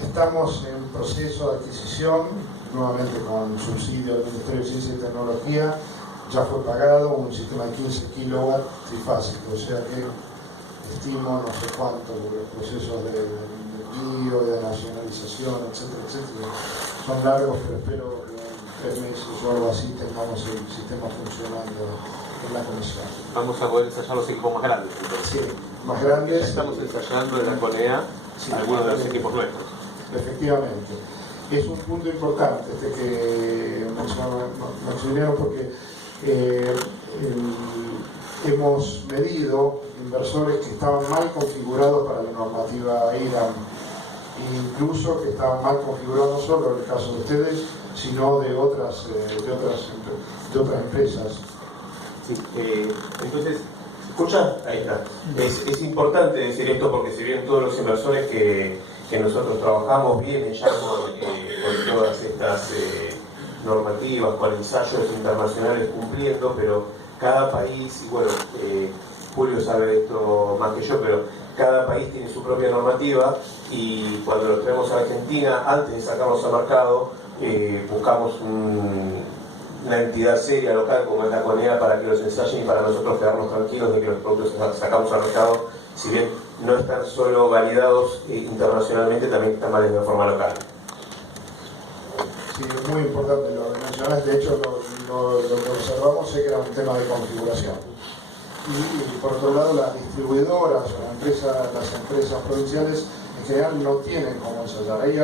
Estamos en proceso de adquisición, nuevamente con subsidio del Ministerio de Ciencia y Tecnología. Ya fue pagado un sistema de 15 kW trifásico, o sea que estimo no sé cuánto los procesos de envío, de nacionalización, etcétera, etcétera. Son largos, pero espero que en 3 meses o algo así tengamos el sistema funcionando en la comisión. Vamos a poder ensayar los equipos más grandes. Entonces. Sí, más grandes. Estamos ensayando en la CONEA algunos de los equipos nuestros. Efectivamente. Es un punto importante este que mencionaron porque hemos medido inversores que estaban mal configurados para la normativa IRAM, incluso que estaban mal configurados no solo en el caso de ustedes, sino de otras empresas. Sí, entonces, ¿se escucha? Ahí está. Es importante decir esto porque si bien todos los inversores que nosotros trabajamos vienen ya con todas estas normativas, con ensayos internacionales cumpliendo, pero cada país, y bueno, Julio sabe esto más que yo, pero cada país tiene su propia normativa y cuando los traemos a Argentina, antes de sacarlos al mercado, buscamos una entidad seria local como es la CONEA para que los ensayen y para nosotros quedarnos tranquilos de que los productos que sacamos al mercado, si bien no están solo validados internacionalmente, también están validados de forma local. Sí, es muy importante lo que mencionas. De hecho, lo que observamos es que era un tema de configuración. Y por otro lado, las distribuidoras o las empresas provinciales en general no tienen cómo ensayar. Hay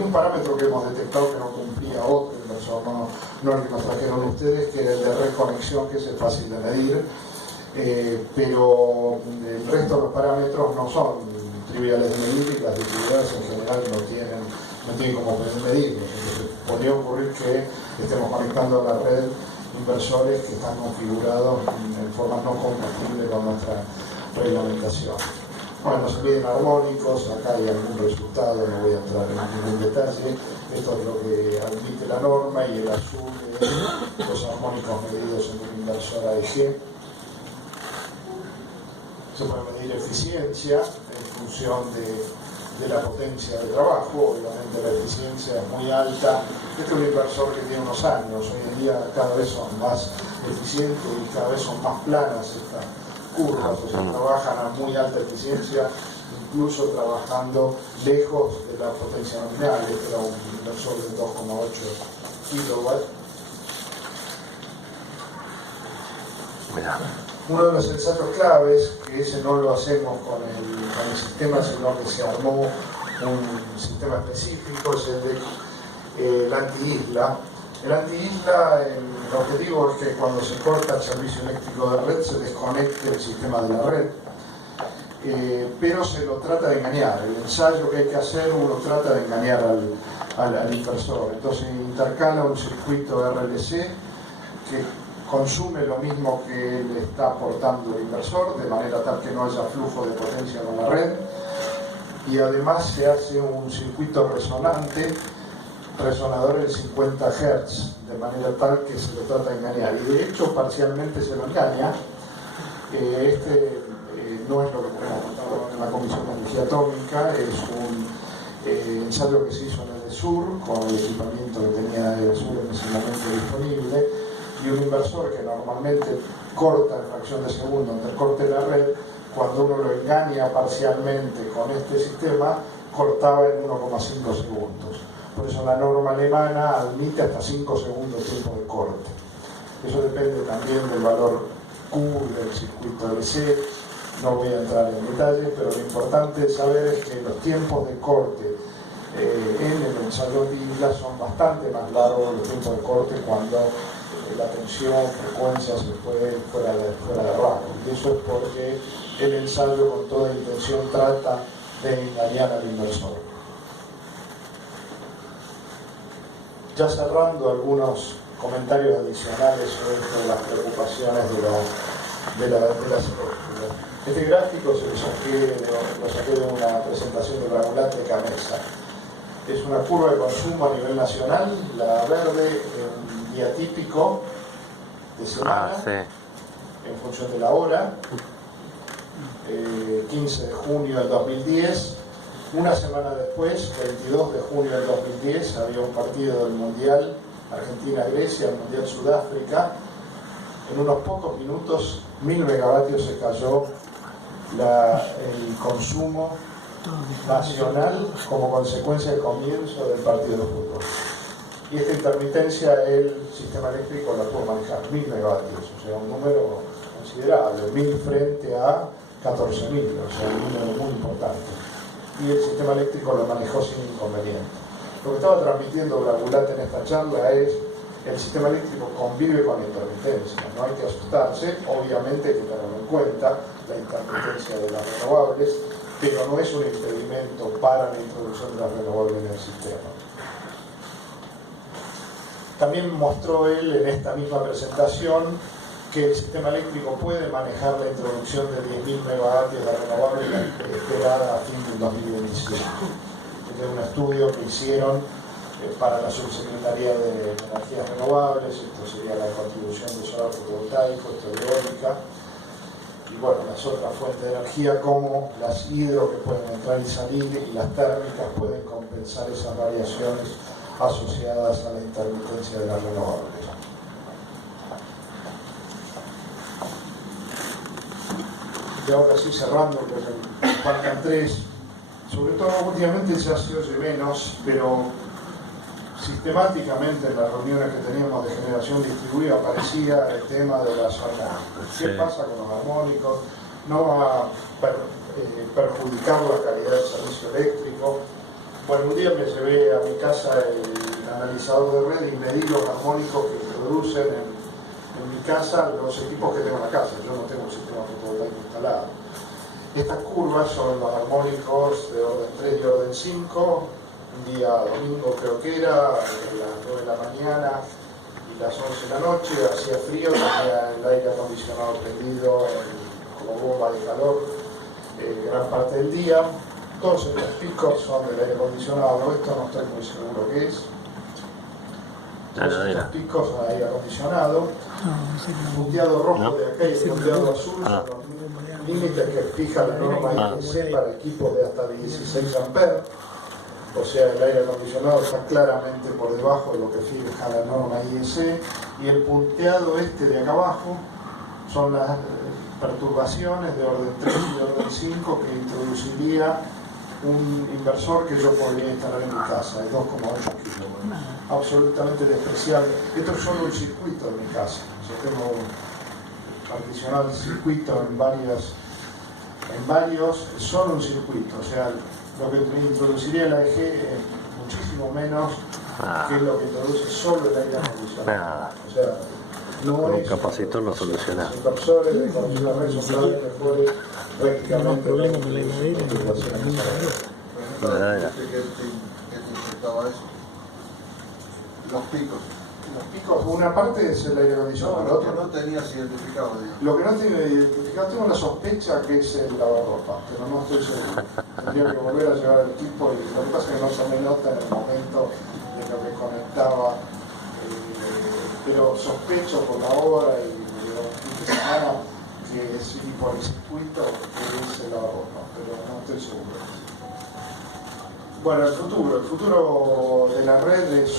un parámetro que hemos detectado que no cumplía otro inversor, no el que nos trajeron ustedes, que es el de reconexión, que es fácil de medir, pero el resto de los parámetros no son triviales de medir y las distribuidoras en general no tienen cómo medirlos. Entonces, podría ocurrir que estemos conectando a la red inversores que están configurados en forma no compatible con nuestra reglamentación. Bueno, se miden armónicos, acá hay algún resultado, no voy a entrar en ningún detalle. Esto es lo que admite la norma y el azul es los armónicos medidos en un inversor AEG. Se puede medir eficiencia en función de la potencia de trabajo. Obviamente la eficiencia es muy alta. Este es un inversor que tiene unos años. Hoy en día cada vez son más eficientes y cada vez son más planas estas curvas. O sea, trabajan a muy alta eficiencia, incluso trabajando lejos de la potencia nominal. Este era un inversor de 2,8 kilowatts. Uno de los ensayos claves, que ese no lo hacemos con el sistema, sino que se armó un sistema específico, es el de la anti-isla. El anti-isla, el objetivo es que cuando se corta el servicio eléctrico de red se desconecte el sistema de la red, pero se lo trata de engañar. El ensayo que hay que hacer, uno trata de engañar al inversor. Entonces intercala un circuito RLC que consume lo mismo que le está aportando el inversor, de manera tal que no haya flujo de potencia con la red, y además se hace un circuito resonador en 50 Hz, de manera tal que se lo trata de engañar. Y de hecho parcialmente se lo engaña. No es lo que tenemos montado en la Comisión de Energía Atómica, es un ensayo que se hizo en EDESUR, con el equipamiento que tenía EDESUR en ese momento disponible, y un inversor que normalmente corta en fracción de segundo entre el corte de la red, cuando uno lo engaña parcialmente con este sistema, cortaba en 1,5 segundos. Por eso la norma alemana admite hasta 5 segundos de tiempo de corte. Eso depende también del valor Q del circuito DC. No voy a entrar en detalles, pero lo importante saber es que los tiempos de corte en el ensayo de isla son bastante más largos los tiempos de corte cuando la tensión, frecuencia se fue fuera de rango. Y eso es porque el ensayo con toda intención trata de engañar al inversor. Ya cerrando algunos comentarios adicionales sobre las preocupaciones de la Este gráfico lo saqué de una presentación de Ragulat de Canesa. Es una curva de consumo a nivel nacional, la verde en un día típico de semana, en función de la hora, 15 de junio del 2010. Una semana después, 22 de junio del 2010, había un partido del Mundial Argentina-Grecia, el Mundial Sudáfrica. En unos pocos minutos, 1000 megavatios se cayó el consumo nacional como consecuencia del comienzo del partido de fútbol. Y esta intermitencia el sistema eléctrico la pudo manejar, 1000 megavatios, o sea, un número considerable, 1000 frente a 14.000, o sea, un número muy importante. Y el sistema eléctrico lo manejó sin inconveniente. Lo que estaba transmitiendo Ragulat en esta charla es el sistema eléctrico convive con la intermitencia, no hay que asustarse, obviamente hay que tenerlo en cuenta, la intermitencia de las renovables, pero no es un impedimento para la introducción de las renovables en el sistema. También mostró él en esta misma presentación que el sistema eléctrico puede manejar la introducción de 10.000 megavatios de renovables esperada a fin del 2025. Este es un estudio que hicieron para la Subsecretaría de Energías Renovables. Esto sería la contribución de solar fotovoltaico, eólica, y bueno, las otras fuentes de energía como las hidro que pueden entrar y salir, y las térmicas pueden compensar esas variaciones asociadas a la intermitencia de las renovables. Y ahora sí, cerrando, porque faltan 3, sobre todo últimamente se oye menos, pero sistemáticamente en las reuniones que teníamos de generación distribuida aparecía el tema de las armónicos. ¿Qué pasa con los armónicos? ¿No va a perjudicar la calidad del servicio eléctrico? Bueno, un día me llevé a mi casa el analizador de red y medí los armónicos que introducen en mi casa los equipos que tengo en la casa. Yo no tengo un sistema fotovoltaico instalado. Estas curvas son los armónicos de orden 3 y orden 5. Un día domingo creo que era, a las 9 de la mañana y las 11 de la noche, hacía frío, tenía el aire acondicionado prendido como bomba de calor gran parte del día. Todos estos picos son del aire acondicionado, esto no estoy muy seguro qué es. Todos estos picos son de aire acondicionado. El punteado rojo de acá y el punteado azul son los límites que fija la norma IEC para equipos de hasta 16 amperes. O sea, el aire acondicionado está claramente por debajo de lo que fija la norma IEC, y el punteado este de acá abajo son las perturbaciones de orden 3 y de orden 5 que introduciría un inversor que yo podría instalar en mi casa, de 2,8 kilos. Absolutamente despreciable. Esto es solo un circuito de mi casa. Yo tengo particionado el circuito en varios, solo un circuito. O sea, lo que introduciría la EG es muchísimo menos que es lo que introduce solo el aire acondicionado. Nada. O sea, no Con un es capacitor lo soluciona. los inversores de consumo red son cada vez mejores prácticamente. problema con la heladera. Nada. ¿Qué te importaba eso? Los picos. Los picos, una parte es el aire acondicionado, No, la lo que otra no tenías identificado, digamos. lo que no tiene identificado, tengo la sospecha que es el lavarropa, pero no estoy seguro. Tendría que volver a llevar el equipo y lo que pasa es que no tomé nota en el momento de lo que conectaba, pero sospecho por la hora y de fin de semana que es y por el circuito que es el lavarropa, pero no estoy seguro. Bueno, el futuro de la red es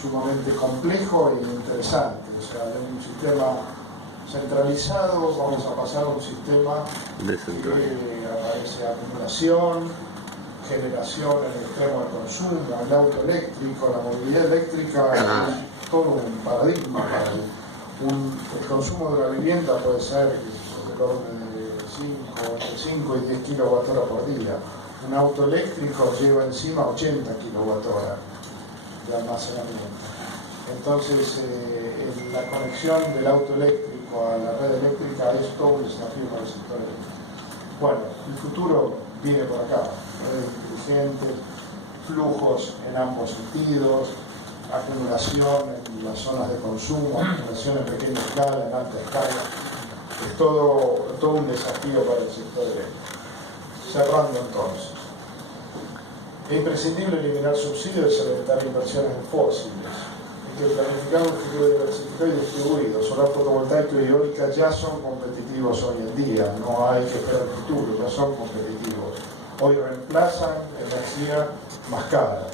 sumamente complejo e interesante. O sea, de un sistema centralizado vamos a pasar a un sistema que aparece acumulación, generación en el extremo del consumo, el auto eléctrico, la movilidad eléctrica, es todo un paradigma para el consumo de una vivienda puede ser del orden de entre 5 y 10 kWh por día. Un auto eléctrico lleva encima 80 kWh de almacenamiento. Entonces, la conexión del auto eléctrico a la red eléctrica es todo un desafío para el sector eléctrico. Bueno, el futuro viene por acá, redes inteligentes, flujos en ambos sentidos, acumulación en las zonas de consumo, acumulación en pequeña escala, en alta escala. Es todo un desafío para el sector eléctrico. Cerrando entonces. Es imprescindible eliminar subsidios y solventar inversiones en fósiles. Hay que planificar un futuro diversificado y distribuido. Solar fotovoltaico y eólica ya son competitivos hoy en día, no hay que esperar el futuro, ya son competitivos. Hoy reemplazan energía más cara.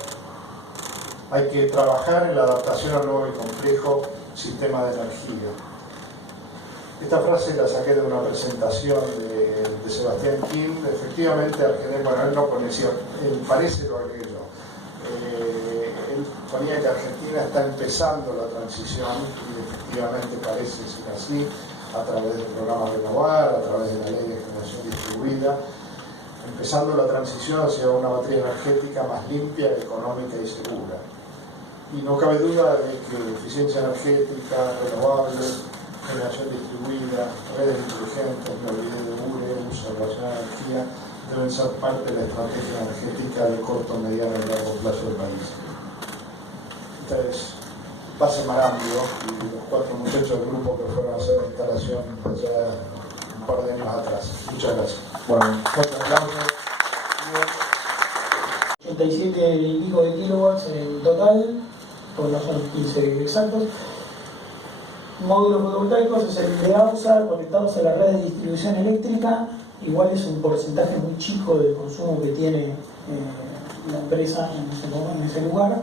Hay que trabajar en la adaptación al nuevo y complejo sistema de energía. Esta frase la saqué de una presentación de Sebastián Kim. Efectivamente, Argentina, bueno, él no ponía, él parece lo aquello. Él ponía que Argentina está empezando la transición, y efectivamente parece ser así, a través del programa Renovar, a través de la ley de generación distribuida, empezando la transición hacia una matriz energética más limpia, económica y segura. Y no cabe duda de que eficiencia energética, renovables, generación distribuida, redes inteligentes, movilidad de uso de la energía deben ser parte de la estrategia energética de corto, mediano y largo plazo del país. Entonces, Pase Marambio y los 4 muchachos del grupo que fueron a hacer la instalación ya un par de años atrás. Muchas gracias. Bueno, Otro aplauso. 87 y pico de kilowatts en total, pues no son 15 exactos. Módulos fotovoltaicos es el de AUSA conectados a la red de distribución eléctrica. Igual es un porcentaje muy chico del consumo que tiene la empresa en ese lugar.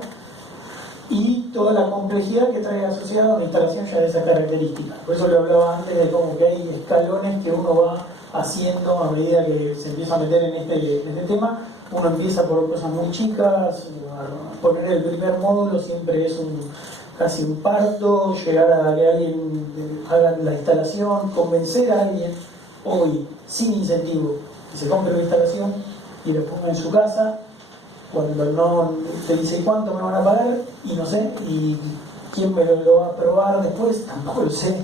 Y toda la complejidad que trae asociada a una instalación ya de esa característica. Por eso le hablaba antes de cómo que hay escalones que uno va haciendo a medida que se empieza a meter en este tema. Uno empieza por cosas muy chicas, a poner el primer módulo siempre es casi un parto, llegar a que alguien haga la instalación, convencer a alguien hoy sin incentivo que se compre una instalación y lo ponga en su casa, cuando no te dice cuánto me van a pagar y no sé, y quién me lo va a aprobar después, tampoco lo sé.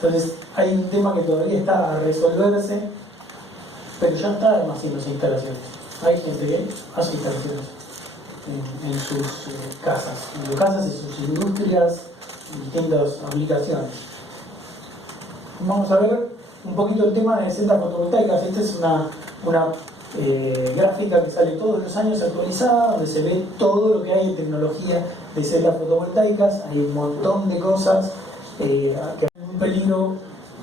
Entonces hay un tema que todavía está a resolverse, pero ya está haciendo instalaciones. Hay gente que hace instalaciones en sus casas, y sus industrias, en distintas aplicaciones. Vamos a ver un poquito el tema de celdas fotovoltaicas. Esta es una gráfica que sale todos los años actualizada, donde se ve todo lo que hay en tecnología de celdas fotovoltaicas. Hay un montón de cosas que hay un peligro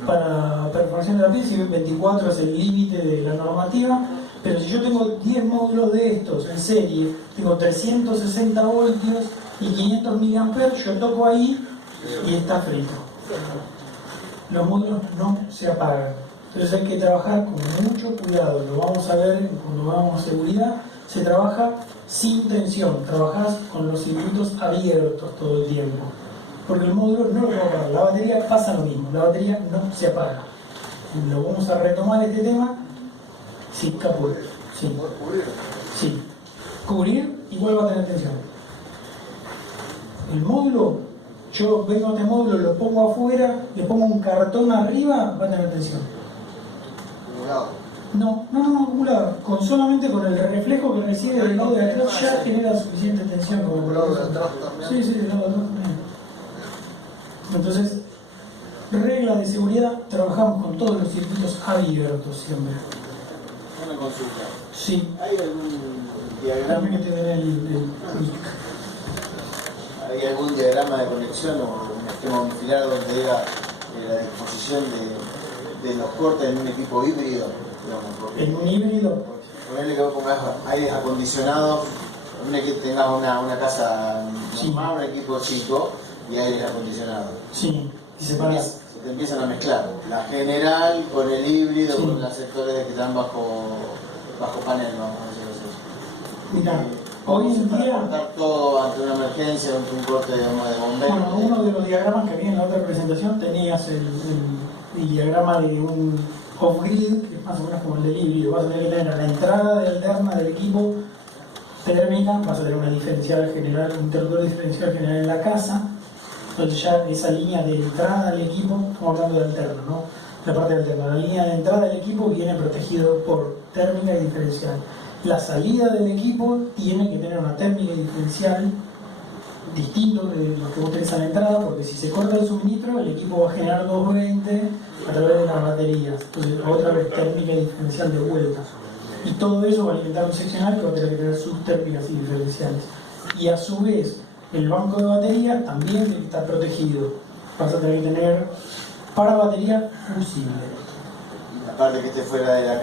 para perforación de la piel. Si ven 24 es el límite de la normativa, pero si yo tengo 10 módulos de estos en serie, tengo 360 voltios y 500 miliamperes, yo toco ahí y está frito. Los módulos no se apagan. Entonces hay que trabajar con mucho cuidado. Lo vamos a ver cuando vamos a seguridad. Se trabaja sin tensión, trabajás con los circuitos abiertos todo el tiempo. Porque el módulo no lo puedo apagar. La batería pasa lo mismo, la batería no se apaga. Lo vamos a retomar este tema. Sí, caput. Sí. Sí. Cubrir igual va a tener tensión. El módulo, yo vengo a este módulo, lo pongo afuera, le pongo un cartón arriba, va a tener tensión. No, acumulado. Solamente con el reflejo que recibe del lado de atrás ya genera suficiente tensión como ¿Del lado de atrás también? Sí, del lado de atrás también. Entonces, regla de seguridad, trabajamos con todos los circuitos abiertos siempre. Una consulta. Sí. ¿Hay algún Dame que diagrama, te den hay algún diagrama de conexión o un esquema unifilar donde diga la disposición de los cortes en un equipo híbrido? Digamos, porque en un híbrido. ponerle que vos pongas aires acondicionados, que tengas una casa Sí. normal, un equipo chico y aires acondicionados. Sí, y separas. Se te empiezan a mezclar la general con el híbrido, Sí. con los sectores que están bajo panel, vamos a decirlo así. Mira, hoy en Para día, cortar todo ante una emergencia, ante un corte de bombero. bueno, uno de los diagramas que vi en la otra presentación tenías el diagrama de un off-grid, que es más o menos como el del híbrido. Vas a tener que tener a la entrada de alterna del equipo térmica, vas a tener una diferencial general, un interruptor diferencial general en la casa. Entonces ya esa línea de entrada del equipo, estamos hablando de alterna, ¿no? La parte de alterna, la línea de entrada del equipo viene protegido por térmica y diferencial. La salida del equipo tiene que tener una térmica y diferencial distinto de lo que vos tenés a la entrada, porque si se corta el suministro, el equipo va a generar 220 a través de las baterías. Entonces, otra vez térmica y diferencial de vuelta. Y todo eso va a alimentar un seccional que va a tener que tener sus térmicas y diferenciales. Y a su vez, el banco de batería también tiene que estar protegido. Vas a tener que tener para batería fusible. Y la parte que esté fuera de la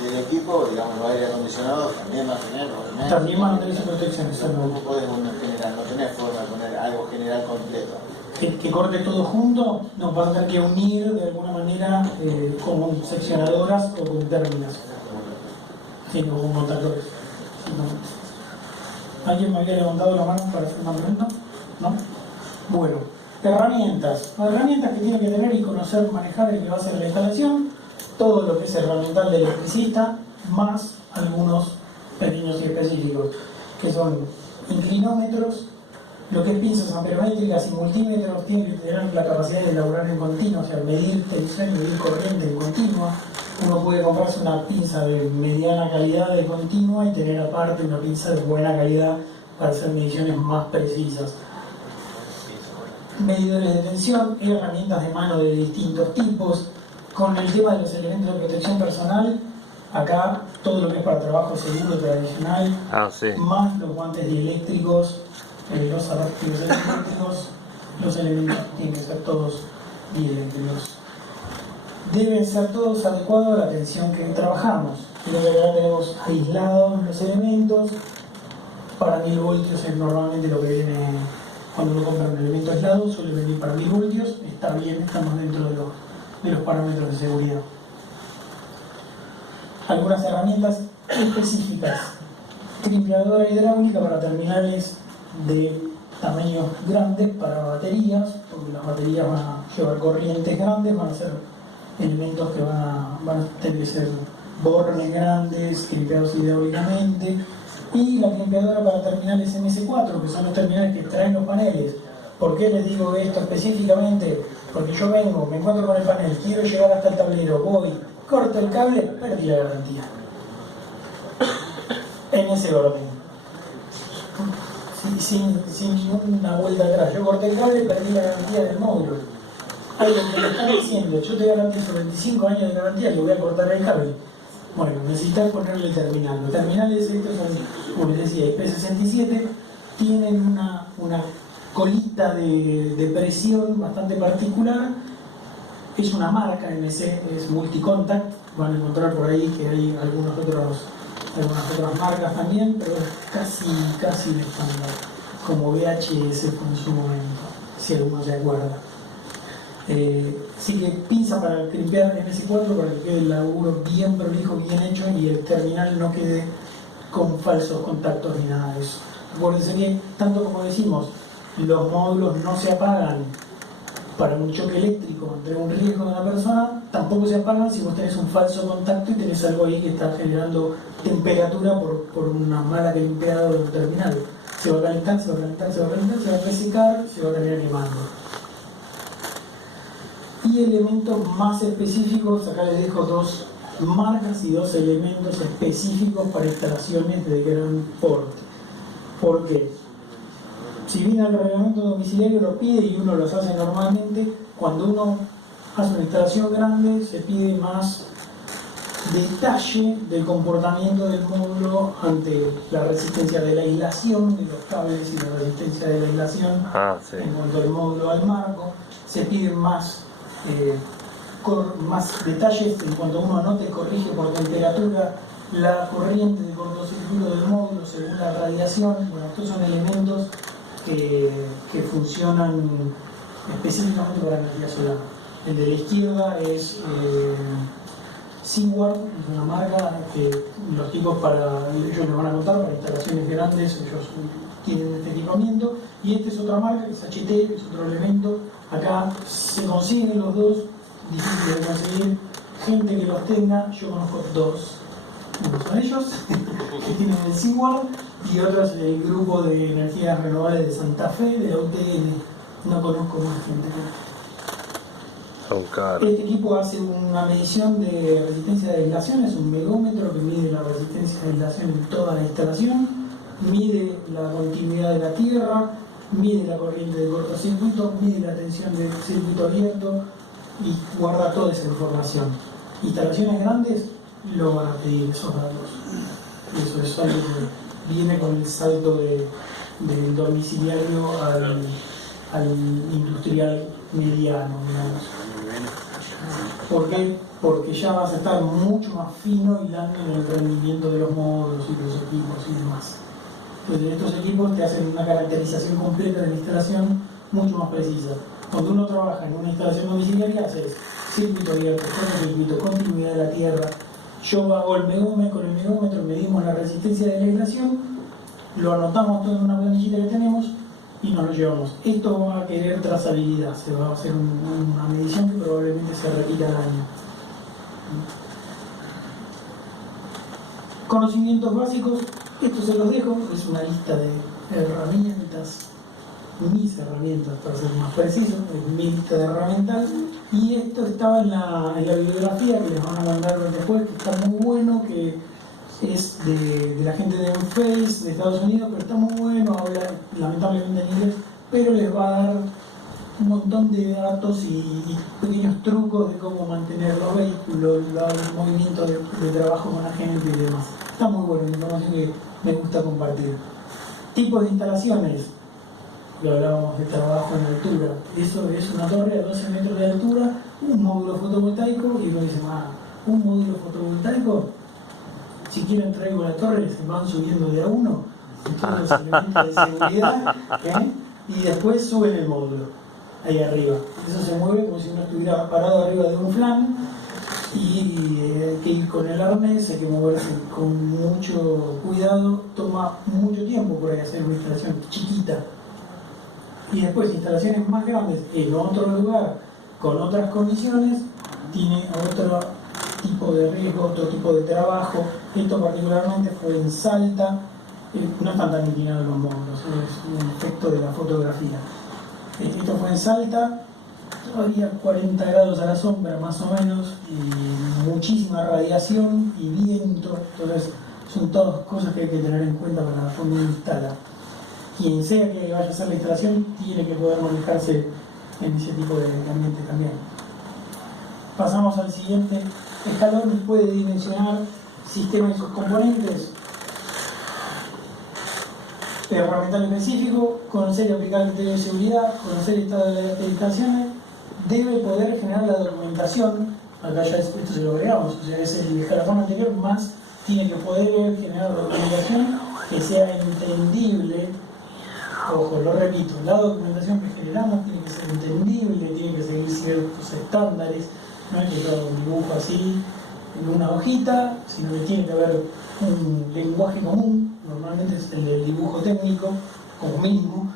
del equipo, digamos, los aire acondicionados, también va a tener. También van a tener su protección, exactamente. No podés generar, no tenés forma de poner algo general completo. Que corte todo junto, nos vas a tener que unir de alguna manera con seccionadoras o con términas. Sí, o con contactores. Sí, no. ¿Alguien me había levantado la mano para hacer un argumento? ¿No? Bueno, herramientas. Herramientas que tiene que tener y conocer, manejar el que va a hacer la instalación. Todo lo que es herramiental del electricista, más algunos pequeños y específicos, que son inclinómetros, lo que es pinzas amperométricas y multímetros. Tienen que tener la capacidad de elaborar en continuo, o sea, medir tensión y medir corriente en continua. Uno puede comprarse una pinza de mediana calidad de continua y tener aparte una pinza de buena calidad para hacer mediciones más precisas. Medidores de tensión, herramientas de mano de distintos tipos. Con el tema de los elementos de protección personal, acá todo lo que es para trabajo seguro tradicional, más los guantes dieléctricos, los zapatos eléctricos, los elementos tienen que ser todos dieléctricos. Deben ser todos adecuados a la tensión que trabajamos. Creo que acá tenemos aislados los elementos. Para 1000 voltios es normalmente lo que viene cuando uno compra un elemento aislado, suele venir para 1000 voltios. Está bien, estamos dentro de los parámetros de seguridad. Algunas herramientas específicas. Crimpeadora hidráulica para terminales de tamaños grandes para baterías, porque las baterías van a llevar corrientes grandes, van a ser elementos que van a tener que ser bornes grandes, crimpeados hidráulicamente. Y la crimpeadora para terminales MS4, que son los terminales que traen los paneles. ¿Por qué les digo esto específicamente? Porque yo vengo, me encuentro con el panel, quiero llegar hasta el tablero, voy, corto el cable, perdí la garantía. En ese orden. Sin ninguna vuelta atrás. Yo corté el cable, perdí la garantía del módulo. Alguien me lo está diciendo, yo te garantizo 25 años de garantía, le voy a cortar el cable. Bueno, necesitas ponerle el terminal. Los terminales estos son, como les decía, IP67, tienen una colita de presión bastante particular. Es una marca MC, es Multicontact. Van a encontrar por ahí que hay algunas otras marcas también, pero es casi de estándar, como VHS en su momento, si alguno se acuerda. Así que pinza para crimpear MS4 para que quede el laburo bien prolijo, bien hecho y el terminal no quede con falsos contactos ni nada de eso. Acuérdense que, tanto como decimos, los módulos no se apagan para un choque eléctrico entre un riesgo de una persona, tampoco se apagan si vos tenés un falso contacto y tenés algo ahí que está generando temperatura por una mala crimpeada de un terminal. Se va a calentar, se va a calentar, se va a calentar, se va a resecar, se va a terminar quemando. Y elementos más específicos, acá les dejo dos marcas y dos elementos específicos para instalaciones de gran porte. ¿Por qué? Si bien el reglamento domiciliario lo pide y uno los hace normalmente, cuando uno hace una instalación grande se pide más detalle del comportamiento del módulo ante la resistencia de la aislación de los cables y la resistencia de la aislación en cuanto al módulo al marco. Se piden más detalles en cuanto uno anote y corrige por temperatura la corriente de cortocircuito del módulo según la radiación. Bueno, estos son elementos que funcionan específicamente para energía solar. El de la izquierda es Seaward, es una marca que los tipos ellos les van a contar para instalaciones grandes, ellos tienen este equipamiento, y este es otra marca que es HT, es otro elemento. Acá se consiguen los dos, difícil de conseguir, gente que los tenga, yo conozco dos. Uno son ellos, que tienen el Seaward, y otro es el grupo de energías renovables de Santa Fe, de la UTN. No conozco más gente que... Este equipo hace una medición de resistencia de aislación, es un megómetro que mide la resistencia de aislación en toda la instalación, mide la continuidad de la tierra, mide la corriente de cortocircuito, mide la tensión del circuito abierto y guarda toda esa información. Instalaciones grandes lo van a pedir esos datos. Eso es algo que viene con el salto del domiciliario al industrial mediano, digamos. ¿Por qué? Porque ya vas a estar mucho más fino hilando en el rendimiento de los módulos y los equipos y demás. Entonces estos equipos te hacen una caracterización completa de la instalación mucho más precisa. Cuando uno trabaja en una instalación domiciliaria haces circuito abierto, cortocircuito, continuidad de la tierra. Yo hago el megómetro, con el megómetro medimos la resistencia de la aislación, lo anotamos todo en una planillita que tenemos y nos lo llevamos. Esto va a querer trazabilidad, se va a hacer una medición que probablemente se repita al año. Conocimientos básicos, esto se los dejo, es una lista de herramientas, mis herramientas para ser más preciso, es mi lista de herramientas, y esto estaba en la bibliografía que les van a mandar después, que está muy bueno, que es de la gente de Enphase de Estados Unidos, pero está muy bueno, habla lamentablemente en inglés, pero les va a dar un montón de datos y pequeños trucos de cómo mantener los vehículos, los movimientos de trabajo con la gente y demás. Está muy bueno, una información que me gusta compartir. Tipos de instalaciones, que hablábamos de trabajo en altura, eso es una torre a 12 metros de altura, un módulo fotovoltaico, y uno dice, un módulo fotovoltaico, si quieren traigo la torre, se van subiendo de a uno, todos los elementos de seguridad, y después suben el módulo, ahí arriba. Eso se mueve como si uno estuviera parado arriba de un flan, y hay que ir con el arnés, hay que moverse con mucho cuidado, toma mucho tiempo por ahí hacer una instalación chiquita. Y después instalaciones más grandes en otro lugar, con otras condiciones, tiene otro tipo de riesgo, otro tipo de trabajo. Esto particularmente fue en Salta, no están tan inclinados los módulos, es un efecto de la fotografía. Esto fue en Salta, todavía 40 grados a la sombra más o menos, y muchísima radiación y viento, entonces son todas cosas que hay que tener en cuenta para cuando uno instala. Quien sea que vaya a hacer la instalación tiene que poder manejarse en ese tipo de ambiente también. Pasamos al siguiente escalón, puede dimensionar sistema y sus componentes. Herramental específico, conocer y aplicar criterios de seguridad, conocer el estado de las instalaciones, debe poder generar la documentación, acá ya esto se lo agregamos, o sea, es el escalafón anterior, más tiene que poder generar documentación que sea entendible. Ojo, lo repito, la documentación que generamos tiene que ser entendible, tiene que seguir ciertos estándares, no es que yo un dibujo así en una hojita, sino que tiene que haber un lenguaje común, normalmente es el del dibujo técnico, como mínimo,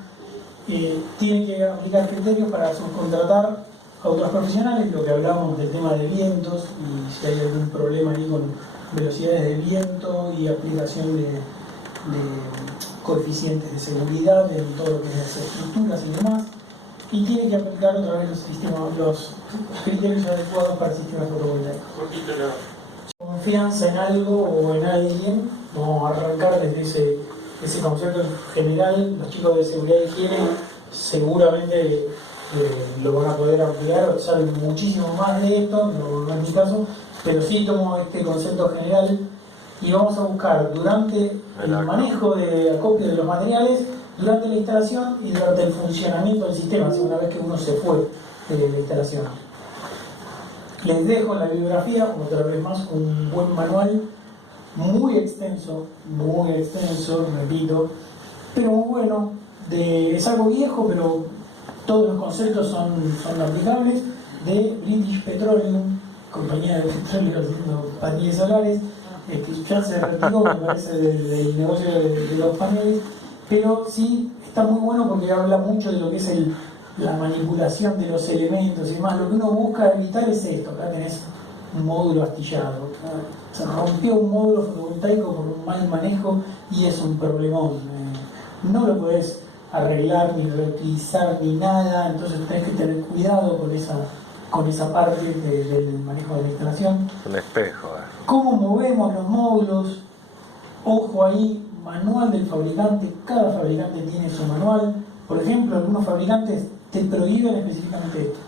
tiene que aplicar criterios para subcontratar a otros profesionales, lo que hablábamos del tema de vientos, y si hay algún problema ahí con velocidades de viento y aplicación de coeficientes de seguridad en todo lo que es las estructuras y demás, y tiene que aplicar otra vez los criterios adecuados para sistemas fotovoltaicos. Confianza en algo o en alguien, vamos a arrancar desde ese concepto general. Los chicos de seguridad y higiene seguramente lo van a poder ampliar, saben muchísimo más de esto, no es mi caso, pero sí tomo este concepto general y vamos a buscar durante el manejo de acopio de los materiales, durante la instalación y durante el funcionamiento del sistema, una vez que uno se fue de la instalación. Les dejo en la bibliografía, otra vez más, un buen manual muy extenso, repito, pero muy bueno. Es algo viejo, pero todos los conceptos son aplicables, de British Petroleum, compañía de petróleo haciendo paneles solares, que ya se retiró, me parece, del negocio de los paneles, pero sí está muy bueno porque habla mucho de lo que es la manipulación de los elementos y demás. Lo que uno busca evitar es esto. Acá tenés un módulo astillado, se rompió un módulo fotovoltaico por un mal manejo y es un problemón. No lo podés arreglar ni reutilizar ni nada, entonces tenés que tener cuidado con esa parte del manejo de la instalación. Un espejo. ¿Cómo movemos los módulos? Ojo ahí, manual del fabricante. Cada fabricante tiene su manual. Por ejemplo, algunos fabricantes te prohíben específicamente esto.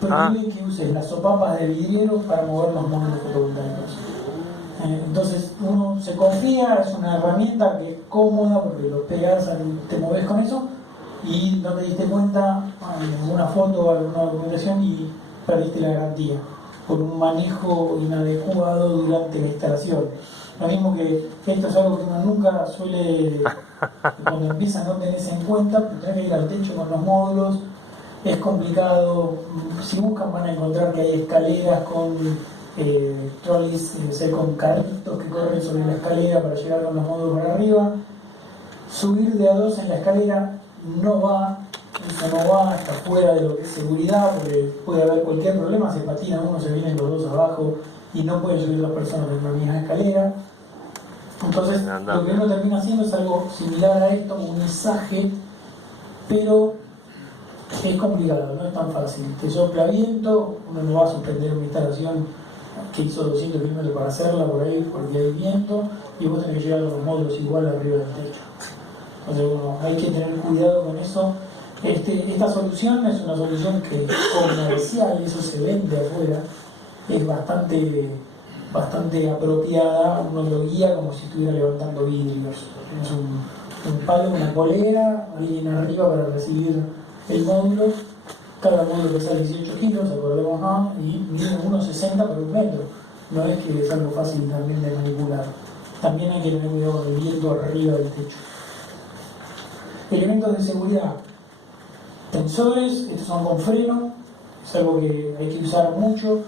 Prohíben que uses las sopapas de vidriero para mover los módulos fotovoltaicos. Entonces uno se confía, es una herramienta que es cómoda porque lo pegas, te moves con eso y no te diste cuenta en alguna foto o alguna documentación y perdiste la garantía por un manejo inadecuado durante la instalación. Lo mismo que esto es algo que uno nunca suele, cuando empieza no tenés en cuenta, pero tenés que ir al techo con los módulos, es complicado. Si buscan van a encontrar que hay escaleras con trolleys, con carritos que corren sobre la escalera para llegar con los módulos para arriba. Subir de a dos en la escalera no va, eso no va, está fuera de lo que es seguridad, porque puede haber cualquier problema, se patinan uno, se vienen los dos abajo y no pueden subir dos personas en la misma escalera. Entonces lo que uno termina haciendo es algo similar a esto, un izaje, pero es complicado, no es tan fácil. Te sopla viento, uno no va a suspender una instalación que hizo 200 kilómetros para hacerla por ahí porque hay viento y vos tenés que llegar a los módulos igual arriba del techo. Entonces bueno, hay que tener cuidado con eso. Esta solución es una solución que es comercial, eso se vende afuera, es bastante apropiada, uno lo guía como si estuviera levantando vidrios. Tienes un palo, una polera, alguien arriba para recibir el módulo. Cada módulo pesa 18 kilos, acordemos, ¿no? Y mide 1,60 por 1 metro. No es que es algo fácil también de manipular. También hay que tener cuidado con el viento arriba del techo. Elementos de seguridad. Tensores, estos son con freno, es algo que hay que usar mucho.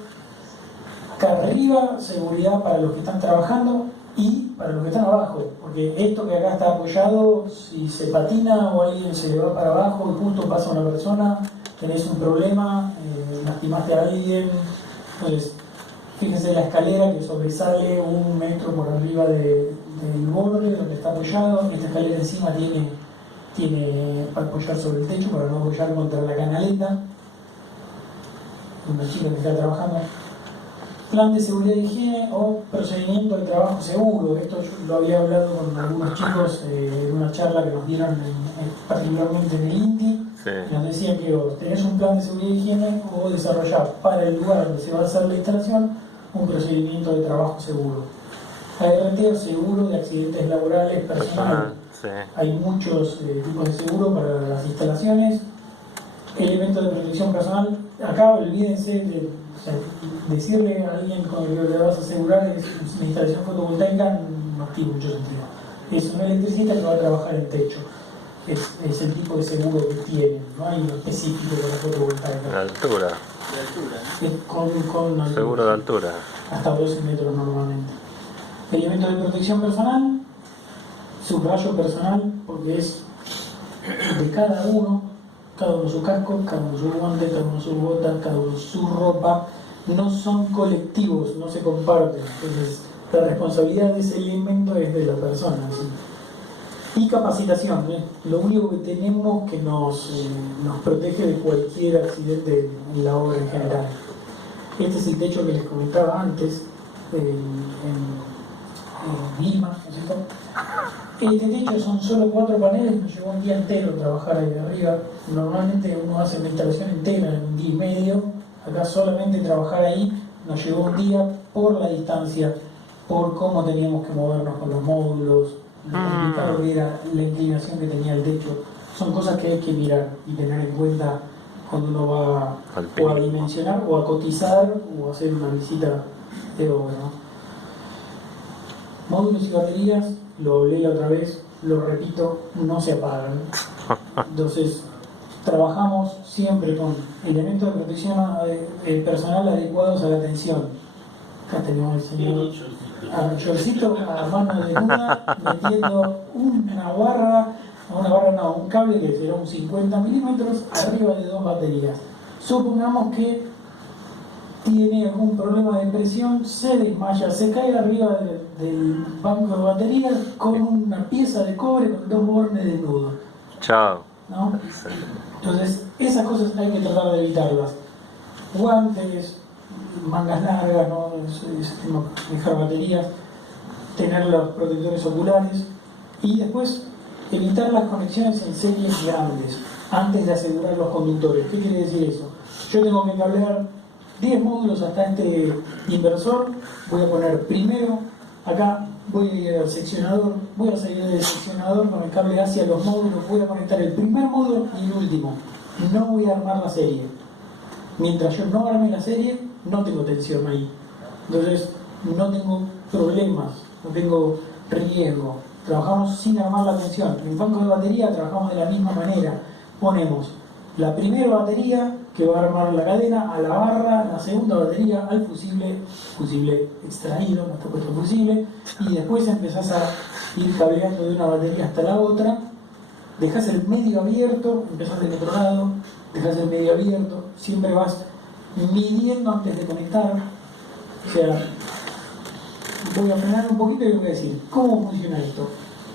Acá arriba, seguridad para los que están trabajando y para los que están abajo, porque esto que acá está apoyado, si se patina o alguien se le va para abajo y justo pasa una persona, tenés un problema, lastimaste a alguien. Entonces, fíjense la escalera que sobresale 1 metro por arriba del borde donde está apoyado. Esta escalera encima tiene para apoyar sobre el techo, para no apoyar contra la canaleta. Una chica que está trabajando. Plan de seguridad y higiene o procedimiento de trabajo seguro. Esto yo lo había hablado con algunos chicos en una charla que nos dieron particularmente en el INTI. Sí. Nos decían que vos tenés un plan de seguridad y higiene o desarrollás para el lugar donde se va a hacer la instalación un procedimiento de trabajo seguro. ART, seguro de accidentes laborales personales. Sí. Hay muchos tipos de seguro para las instalaciones. Elementos de protección personal. Acá olvídense de decirle a alguien con el que le vas a asegurar es una instalación fotovoltaica, no tiene mucho sentido. Es un electricista que va a trabajar en techo. Es el tipo de seguro que tienen, no hay uno específico para fotovoltaica. De altura. Con Seguro de altura. hasta 12 metros normalmente. Elementos de protección personal, subrayo personal, porque es de cada uno su casco, cada uno su guante, cada uno sus botas, cada uno su ropa. No son colectivos, no se comparten. Entonces, la responsabilidad de ese elemento es de la persona. ¿Sí? Y capacitación, lo único que tenemos que nos protege de cualquier accidente en la obra en general. Este es el techo que les comentaba antes, en Lima, ¿no es cierto? Este techo son solo 4 paneles, nos llevó un día entero trabajar ahí arriba. Normalmente uno hace una instalación entera en un día y medio, acá solamente trabajar ahí nos llevó un día por la distancia, por cómo teníamos que movernos con los módulos, lo complicado que era, la inclinación que tenía el techo. Son cosas que hay que mirar y tener en cuenta cuando uno va o a dimensionar o a cotizar o a hacer una visita de obra, ¿no? Módulos y baterías, lo hablé la otra vez, lo repito, no se apagan. Entonces, trabajamos siempre con elementos de protección personal adecuados a la tensión. Acá tenemos el señor Yorcito a mano desnuda metiendo un cable que será un 50 milímetros arriba de 2 baterías. Supongamos que tiene algún problema de presión, se desmaya, se cae arriba del banco de baterías con una pieza de cobre con 2 bornes de nudo. Chao. ¿No? Entonces, esas cosas hay que tratar de evitarlas. Guantes, mangas largas, ¿no? Dejar baterías, tener los protectores oculares y después evitar las conexiones en series grandes antes de asegurar los conductores. ¿Qué quiere decir eso? Yo tengo que cablear 10 módulos hasta este inversor, voy a poner primero acá, voy a ir al seccionador, voy a salir del seccionador con el cable hacia los módulos, voy a conectar el primer módulo y el último. No voy a armar la serie. Mientras yo no arme la serie, no tengo tensión ahí. Entonces, no tengo problemas, no tengo riesgo. Trabajamos sin armar la tensión. En el banco de batería trabajamos de la misma manera. Ponemos la primera batería que va a armar la cadena a la barra, la segunda batería al fusible extraído, no está puesto fusible, y después empezás a ir cableando de una batería hasta la otra, dejás el medio abierto, empezás del otro lado, dejás el medio abierto, siempre vas midiendo antes de conectar. O sea, voy a frenar un poquito y voy a decir, ¿cómo funciona esto?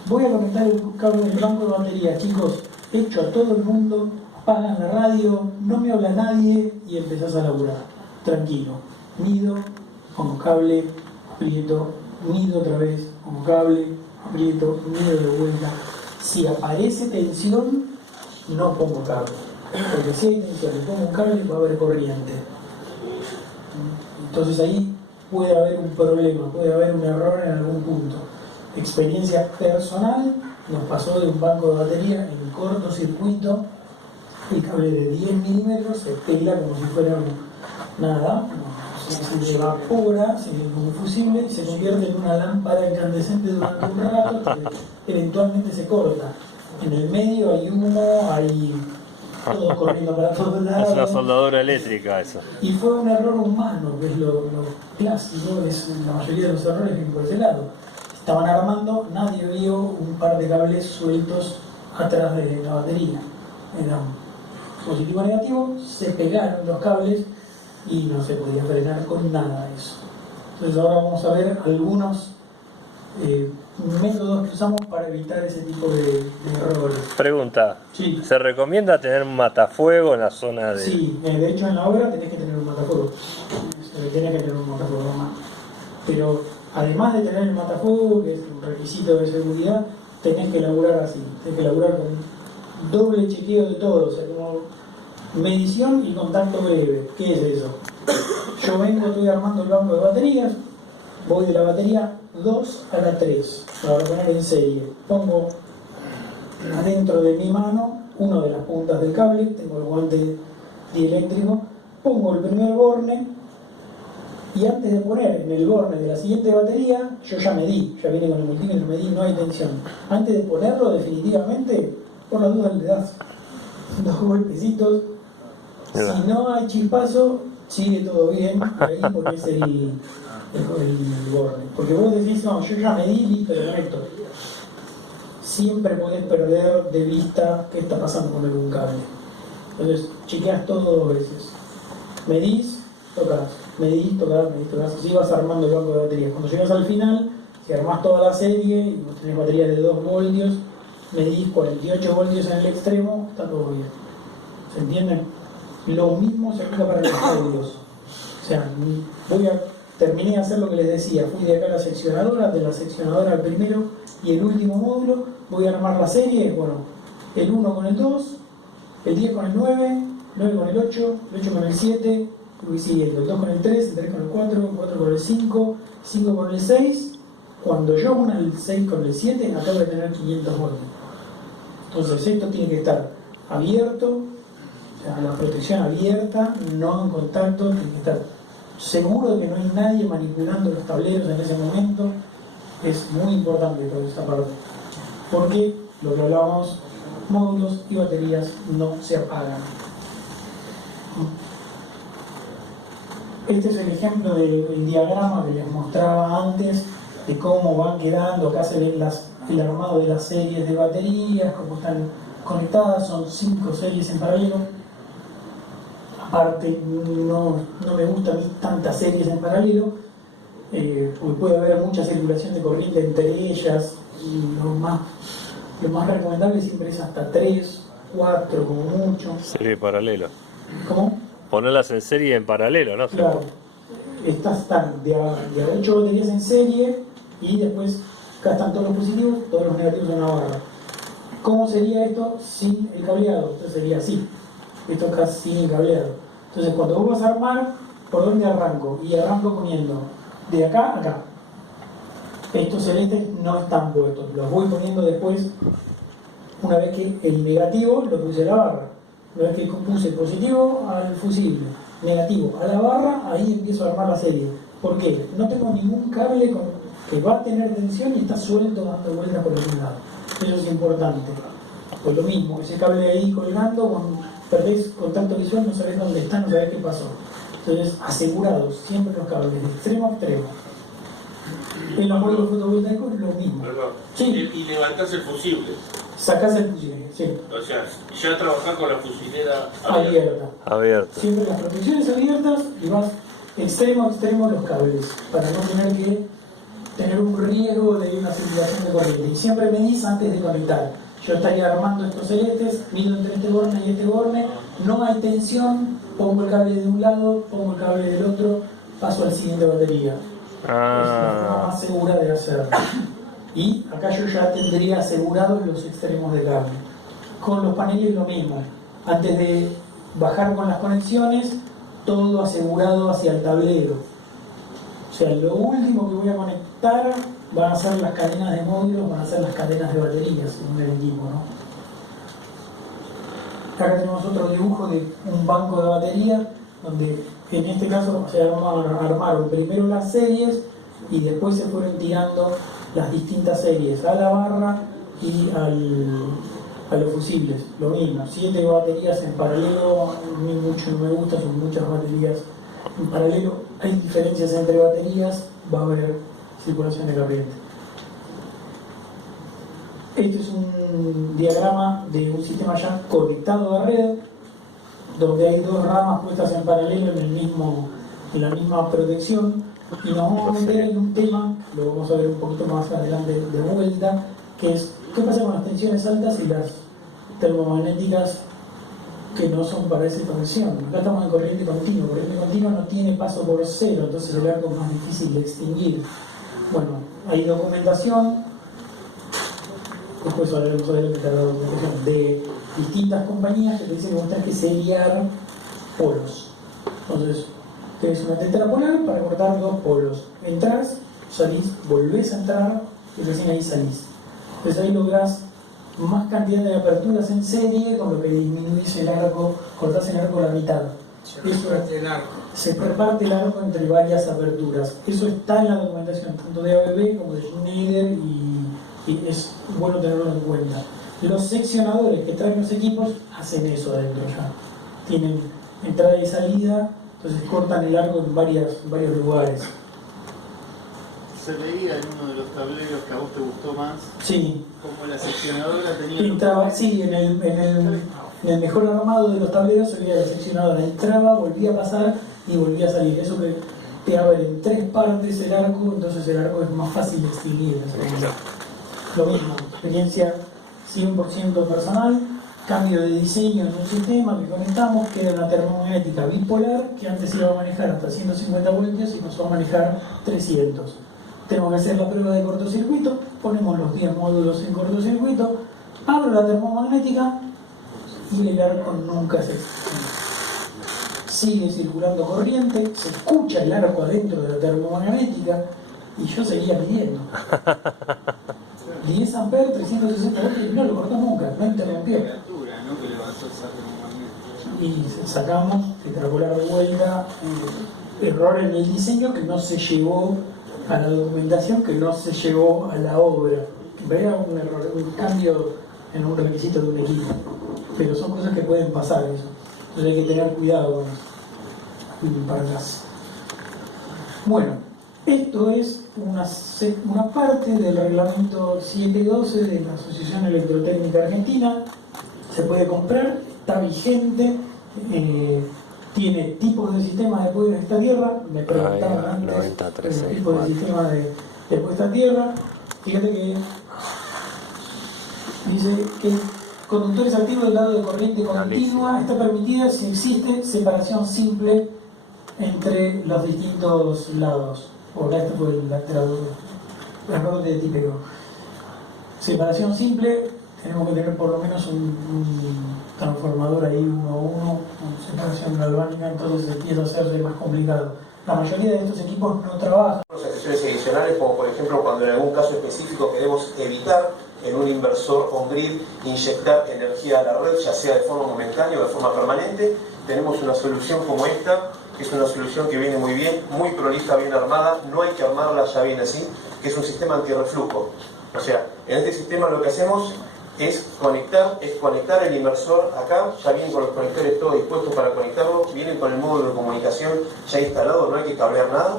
Voy a conectar el cable del banco de batería, chicos, hecho a todo el mundo, apagan la radio, no me habla nadie y empezás a laburar. Tranquilo. Mido, pongo cable, aprieto, mido otra vez, pongo cable, aprieto, mido de vuelta. Si aparece tensión, no pongo cable. Porque si hay tensión y pongo un cable, va a haber corriente. Entonces ahí puede haber un problema, puede haber un error en algún punto. Experiencia personal, nos pasó de un banco de batería en cortocircuito. El cable de 10 milímetros se pela como si fuera nada, se evapora, se como fusible y se convierte en una lámpara incandescente durante un rato que eventualmente se corta. En el medio hay humo, hay todo corriendo para todos lados. Es una soldadura eléctrica eso. Y fue un error humano, que es lo clásico, la mayoría de los errores vienen por ese lado. Estaban armando, nadie vio un par de cables sueltos atrás de la batería. Era positivo o negativo, se pegaron los cables y no se podía frenar con nada de eso. Entonces ahora vamos a ver algunos métodos que usamos para evitar ese tipo de errores. Pregunta, Sí. ¿se recomienda tener un matafuego en la zona de...? Sí, de hecho en la obra tenés que tener un matafuego. Tenés que tener un matafuego nomás. Pero además de tener el matafuego, que es un requisito de seguridad, tenés que laburar así. Tenés que laburar con doble chequeo de todo, o sea, como medición y contacto breve. ¿Qué es eso? Yo estoy armando el banco de baterías, voy de la batería 2 a la 3, la voy a poner en serie. Pongo adentro de mi mano una de las puntas del cable, tengo el guante dieléctrico, pongo el primer borne y antes de poner en el borne de la siguiente batería, yo ya medí, ya viene con el multímetro, medí, no hay tensión. Antes de ponerlo definitivamente, por la duda le das 2 golpecitos. Si no hay chispazo, sigue todo bien ahí porque es el borne. Porque vos decís, no, yo ya medí, listo, lo conecto. Siempre podés perder de vista qué está pasando con algún cable. Entonces, chequeas todo 2 veces. Medís, tocas, medís, tocas, así vas armando el banco de baterías. Cuando llegas al final, si armás toda la serie y vos tenés baterías de 2 voltios, medís 48 voltios en el extremo, está todo bien. ¿Se entiende? Lo mismo se aplica para los módulos. O sea, terminé de hacer lo que les decía, fui de acá a la seccionadora, de la seccionadora al primero y el último módulo, voy a armar la serie, bueno, el 1 con el 2, el 10 con el 9, 9 con el 8, el 8 con el 7, y siguiendo, el 2 con el 3, el 3 con el 4, el 4 con el 5, 5 con el 6. Cuando yo una el 6 con el 7, acabo de tener 500 voltios. Entonces esto tiene que estar abierto, o sea, la protección abierta, no en contacto, tiene que estar seguro de que no hay nadie manipulando los tableros en ese momento. Es muy importante toda esta parte. Porque lo que hablábamos, módulos y baterías no se apagan. Este es el ejemplo del diagrama que les mostraba antes de cómo van quedando. Acá se ve el armado de las series de baterías, cómo están conectadas, son 5 series en paralelo. Aparte, no me gustan tantas series en paralelo, porque puede haber mucha circulación de corriente entre ellas, y lo más recomendable siempre es hasta 3, 4 como mucho. Serie paralelo. ¿Cómo? Ponerlas en serie en paralelo, ¿no? Claro. Estas están de 8 baterías en serie y después acá están todos los positivos, todos los negativos en una barra. ¿Cómo sería esto sin el cableado? Esto sería así. Esto acá sin el cableado. Entonces cuando vos vas a armar, ¿por dónde arranco? Y arranco poniendo de acá a acá. Estos celestes no están puestos. Los voy poniendo después, una vez que el negativo lo puse a la barra. Una vez que puse positivo al fusible, negativo a la barra, ahí empiezo a armar la serie. ¿Por qué? No tengo ningún cable que va a tener tensión y está suelto dando vueltas por algún lado. Eso es importante. Pues lo mismo, ese cable ahí colgando, perdés contacto visual, no sabés dónde está, no sabés qué pasó. Entonces, asegurados, siempre los cables, de extremo a extremo. En los módulos fotovoltaicos es lo mismo. Perdón. Sí. Y levantás el fusible. Sacás el fusible, sí. O sea, ya trabajar con la fusilera Abierta. Siempre las protecciones abiertas y vas extremo a extremo los cables, para no tener que tener un riesgo de una circulación de corriente. Y siempre medís antes de conectar. Yo estaría armando estos celestes, mido entre este borne y este borne, no hay tensión, pongo el cable de un lado, pongo el cable del otro, paso al siguiente batería. Es la forma más segura de hacerlo. Y acá yo ya tendría asegurados los extremos de cable. Con los paneles lo mismo. Antes de bajar con las conexiones, todo asegurado hacia el tablero. O sea, lo último que voy a conectar van a ser las cadenas de módulos, van a ser las cadenas de baterías según el equipo, ¿no? Acá tenemos otro dibujo de un banco de batería, donde en este caso se armaron primero las series y después se fueron tirando las distintas series a la barra y a los fusibles. Lo mismo, 7 baterías en paralelo, a mí mucho no me gusta, son muchas baterías en paralelo. Hay diferencias entre baterías, va a haber circulación de corriente. Este es un diagrama de un sistema ya conectado a red, donde hay 2 ramas puestas en paralelo en la misma protección, y nos vamos a meter en un tema, lo vamos a ver un poquito más adelante de vuelta, que es qué pasa con las tensiones altas y las termomagnéticas que no son para esa tensión. Acá estamos en corriente continua. Corriente continua no tiene paso por cero, entonces el arco es más difícil de extinguir. Bueno, hay documentación, después hablaremos de distintas compañías que te dicen que vos tenés que seriar polos. Entonces, tenés una tetrapolar para cortar 2 polos. Entrás, salís, volvés a entrar y recién ahí salís. Entonces ahí lográs más cantidad de aperturas en serie, con lo que disminuís el arco, cortás el arco a la mitad. Se reparte el arco entre varias aperturas. Eso está en la documentación, tanto de ABB como de Schneider, y es bueno tenerlo en cuenta. Los seccionadores que traen los equipos hacen eso adentro ya. Tienen entrada y salida, entonces cortan el arco en varios lugares. Se veía en uno de los tableros que a vos te gustó más, sí, como la seccionadora tenía... Entraba, sí, en el mejor armado de los tableros se veía la seccionadora. Entraba, volvía a pasar y volvía a salir. Eso que te abre en 3 partes el arco, entonces el arco es más fácil de extinguir. Lo mismo, experiencia 100% personal, cambio de diseño en un sistema que conectamos, que era una termomagnética bipolar que antes iba a manejar hasta 150 voltios y pasó a manejar 300. Tenemos que hacer la prueba de cortocircuito, ponemos los 10 módulos en cortocircuito, abro la termomagnética y el arco nunca se extingue. Sigue circulando corriente, se escucha el arco adentro de la termomagnética y yo seguía midiendo. 10 amperes, 360 voltios y no lo cortó nunca, no interrumpió. Y sacamos, extrapolar de vuelta, error en el diseño que no se llevó a la documentación, que no se llevó a la obra. Era un error, un cambio en un requisito de un equipo. Pero son cosas que pueden pasar eso. Entonces hay que tener cuidado con eso. Para atrás. Bueno, esto es una parte del reglamento 712 de la Asociación Electrotécnica Argentina. Se puede comprar, está vigente, tiene tipos de sistemas de puesta a tierra. Me preguntaban antes el tipo de sistema de puesta a tierra. Fíjate que dice que conductores activos del lado de corriente continua está permitida si existe separación simple entre los distintos lados. Este fue el error de típico. Separación simple, tenemos que tener por lo menos un transformador ahí 1 a 1, separación galvánica, entonces empieza a hacerse más complicado. La mayoría de estos equipos no trabajan. Excepciones adicionales, como por ejemplo cuando en algún caso específico queremos evitar en un inversor on-grid inyectar energía a la red, ya sea de forma momentánea o de forma permanente, tenemos una solución como esta, que es una solución que viene muy bien, muy prolija, bien armada, no hay que armarla ya bien así, que es un sistema antirreflujo. O sea, en este sistema lo que hacemos es conectar el inversor acá, ya vienen con los conectores todos dispuestos para conectarlo, vienen con el módulo de comunicación ya instalado, no hay que cablear nada,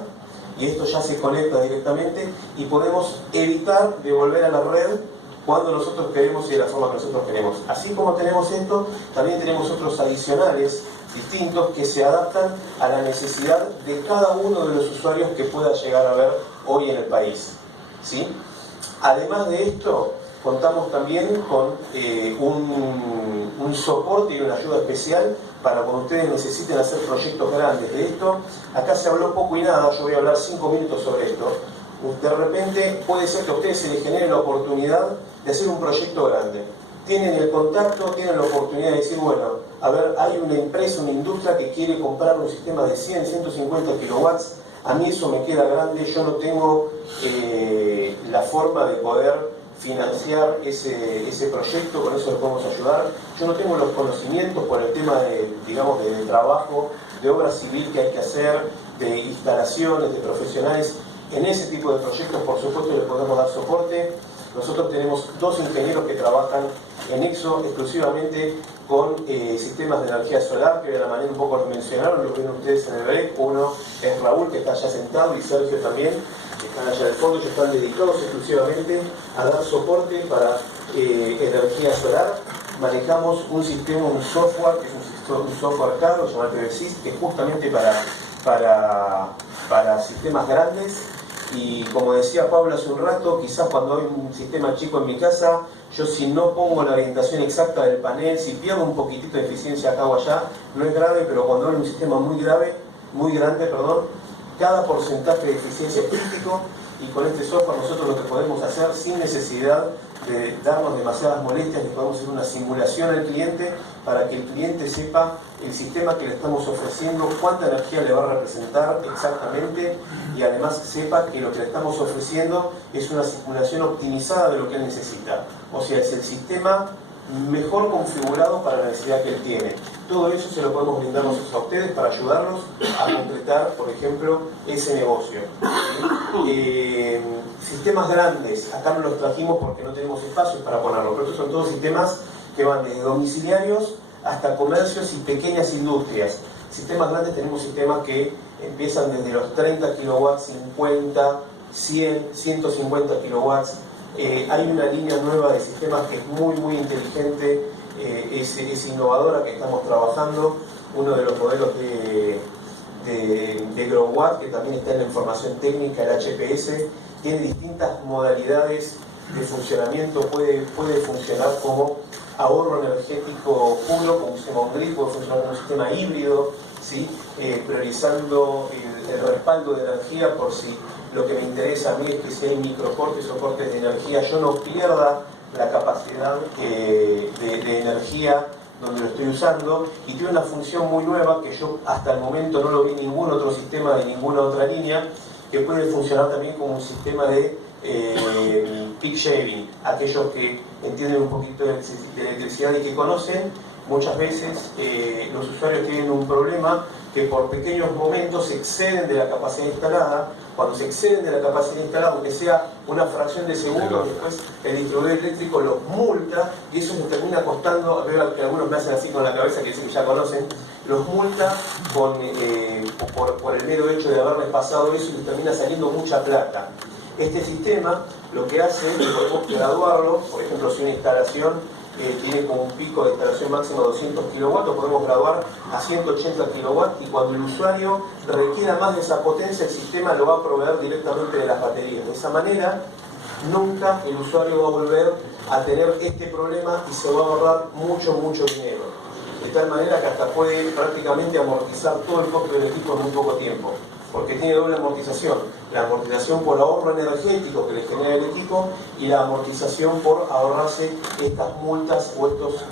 y esto ya se conecta directamente y podemos evitar devolver a la red cuando nosotros queremos y de la forma que nosotros queremos. Así como tenemos esto, también tenemos otros adicionales distintos que se adaptan a la necesidad de cada uno de los usuarios que pueda llegar a ver hoy en el país, ¿sí? Además de esto, contamos también con un soporte y una ayuda especial para cuando ustedes necesiten hacer proyectos grandes. De esto, acá se habló poco y nada, yo voy a hablar 5 minutos sobre esto. De repente puede ser que a ustedes se les genere la oportunidad de hacer un proyecto grande. Tienen el contacto, tienen la oportunidad de decir, bueno, a ver, hay una empresa, una industria que quiere comprar un sistema de 100, 150 kilowatts, a mí eso me queda grande, yo no tengo la forma de poder financiar ese proyecto, con eso les podemos ayudar. Yo no tengo los conocimientos por el tema de, digamos, de trabajo, de obra civil que hay que hacer, de instalaciones, de profesionales. En ese tipo de proyectos, por supuesto, le podemos dar soporte. Nosotros tenemos 2 ingenieros que trabajan en EXO exclusivamente con sistemas de energía solar, que de la manera un poco lo mencionaron, lo ven ustedes en el break. Uno es Raúl, que está allá sentado, y Sergio también, que están allá del fondo, que están dedicados exclusivamente a dar soporte para energía solar. Manejamos un sistema, un software, que es un software caro, llamado TVSys, que es justamente para sistemas grandes. Y como decía Pablo hace un rato, quizás cuando hay un sistema chico en mi casa, yo si no pongo la orientación exacta del panel, si pierdo un poquitito de eficiencia acá o allá, no es grave, pero cuando hay un sistema muy grande, cada porcentaje de eficiencia es crítico, y con este software nosotros lo que podemos hacer sin necesidad de darnos demasiadas molestias, le podemos hacer una simulación al cliente para que el cliente sepa el sistema que le estamos ofreciendo, cuánta energía le va a representar exactamente, y además sepa que lo que le estamos ofreciendo es una simulación optimizada de lo que él necesita. O sea, es el sistema mejor configurado para la necesidad que él tiene. Todo eso se lo podemos brindar nosotros a ustedes para ayudarlos a concretar, por ejemplo, ese negocio. Sistemas grandes, acá no los trajimos porque no tenemos espacios para ponerlos, pero estos son todos sistemas que van desde domiciliarios hasta comercios y pequeñas industrias. Sistemas grandes, tenemos sistemas que empiezan desde los 30 kilowatts, 50, 100, 150 kilowatts. Hay una línea nueva de sistemas que es muy inteligente, es innovadora, que estamos trabajando. Uno de los modelos de Growatt, que también está en la información técnica, el HPS, tiene distintas modalidades de funcionamiento puede funcionar como ahorro energético puro, como un sistema on-grid, puede funcionar como un sistema híbrido, ¿sí? Priorizando el respaldo de energía por si lo que me interesa a mí es que si hay microcortes o cortes de energía yo no pierda la capacidad de energía donde lo estoy usando, y tiene una función muy nueva que yo hasta el momento no lo vi en ningún otro sistema de ninguna otra línea, que puede funcionar también como un sistema de peak shaving. Aquellos que entienden un poquito de electricidad y que conocen, muchas veces los usuarios tienen un problema que por pequeños momentos se exceden de la capacidad instalada. Cuando se exceden de la capacidad instalada, aunque sea una fracción de segundo, después el distribuidor eléctrico los multa, y eso les termina costando, veo que algunos me hacen así con la cabeza, que dicen que ya conocen, los multa por el mero hecho de haberles pasado eso, y les termina saliendo mucha plata. Este sistema lo que hace es que podemos graduarlo, por ejemplo, si una instalación tiene como un pico de instalación máximo de 200 kW, lo podemos graduar a 180 kW, y cuando el usuario requiera más de esa potencia, el sistema lo va a proveer directamente de las baterías. De esa manera, nunca el usuario va a volver a tener este problema y se va a ahorrar mucho dinero. De tal manera que hasta puede prácticamente amortizar todo el costo del equipo en muy poco tiempo, porque tiene doble amortización: la amortización por ahorro energético que le genera el equipo y la amortización por ahorrarse estas multas o estos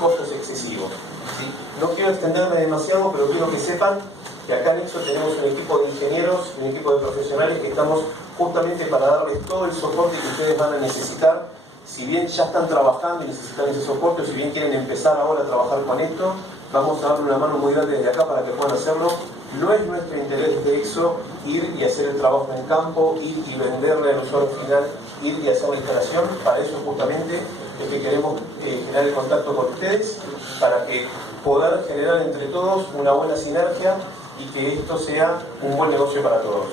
costos excesivos, ¿sí? No quiero extenderme demasiado, pero quiero que sepan que acá en EXO tenemos un equipo de ingenieros, un equipo de profesionales que estamos justamente para darles todo el soporte que ustedes van a necesitar. Si bien ya están trabajando y necesitan ese soporte, o si bien quieren empezar ahora a trabajar con esto, vamos a darle una mano muy grande desde acá para que puedan hacerlo. No es nuestro interés de EXO ir y hacer el trabajo en campo, ir y venderle al usuario final, ir y hacer la instalación. Para eso justamente es que queremos generar el contacto con ustedes, para que poder generar entre todos una buena sinergia y que esto sea un buen negocio para todos.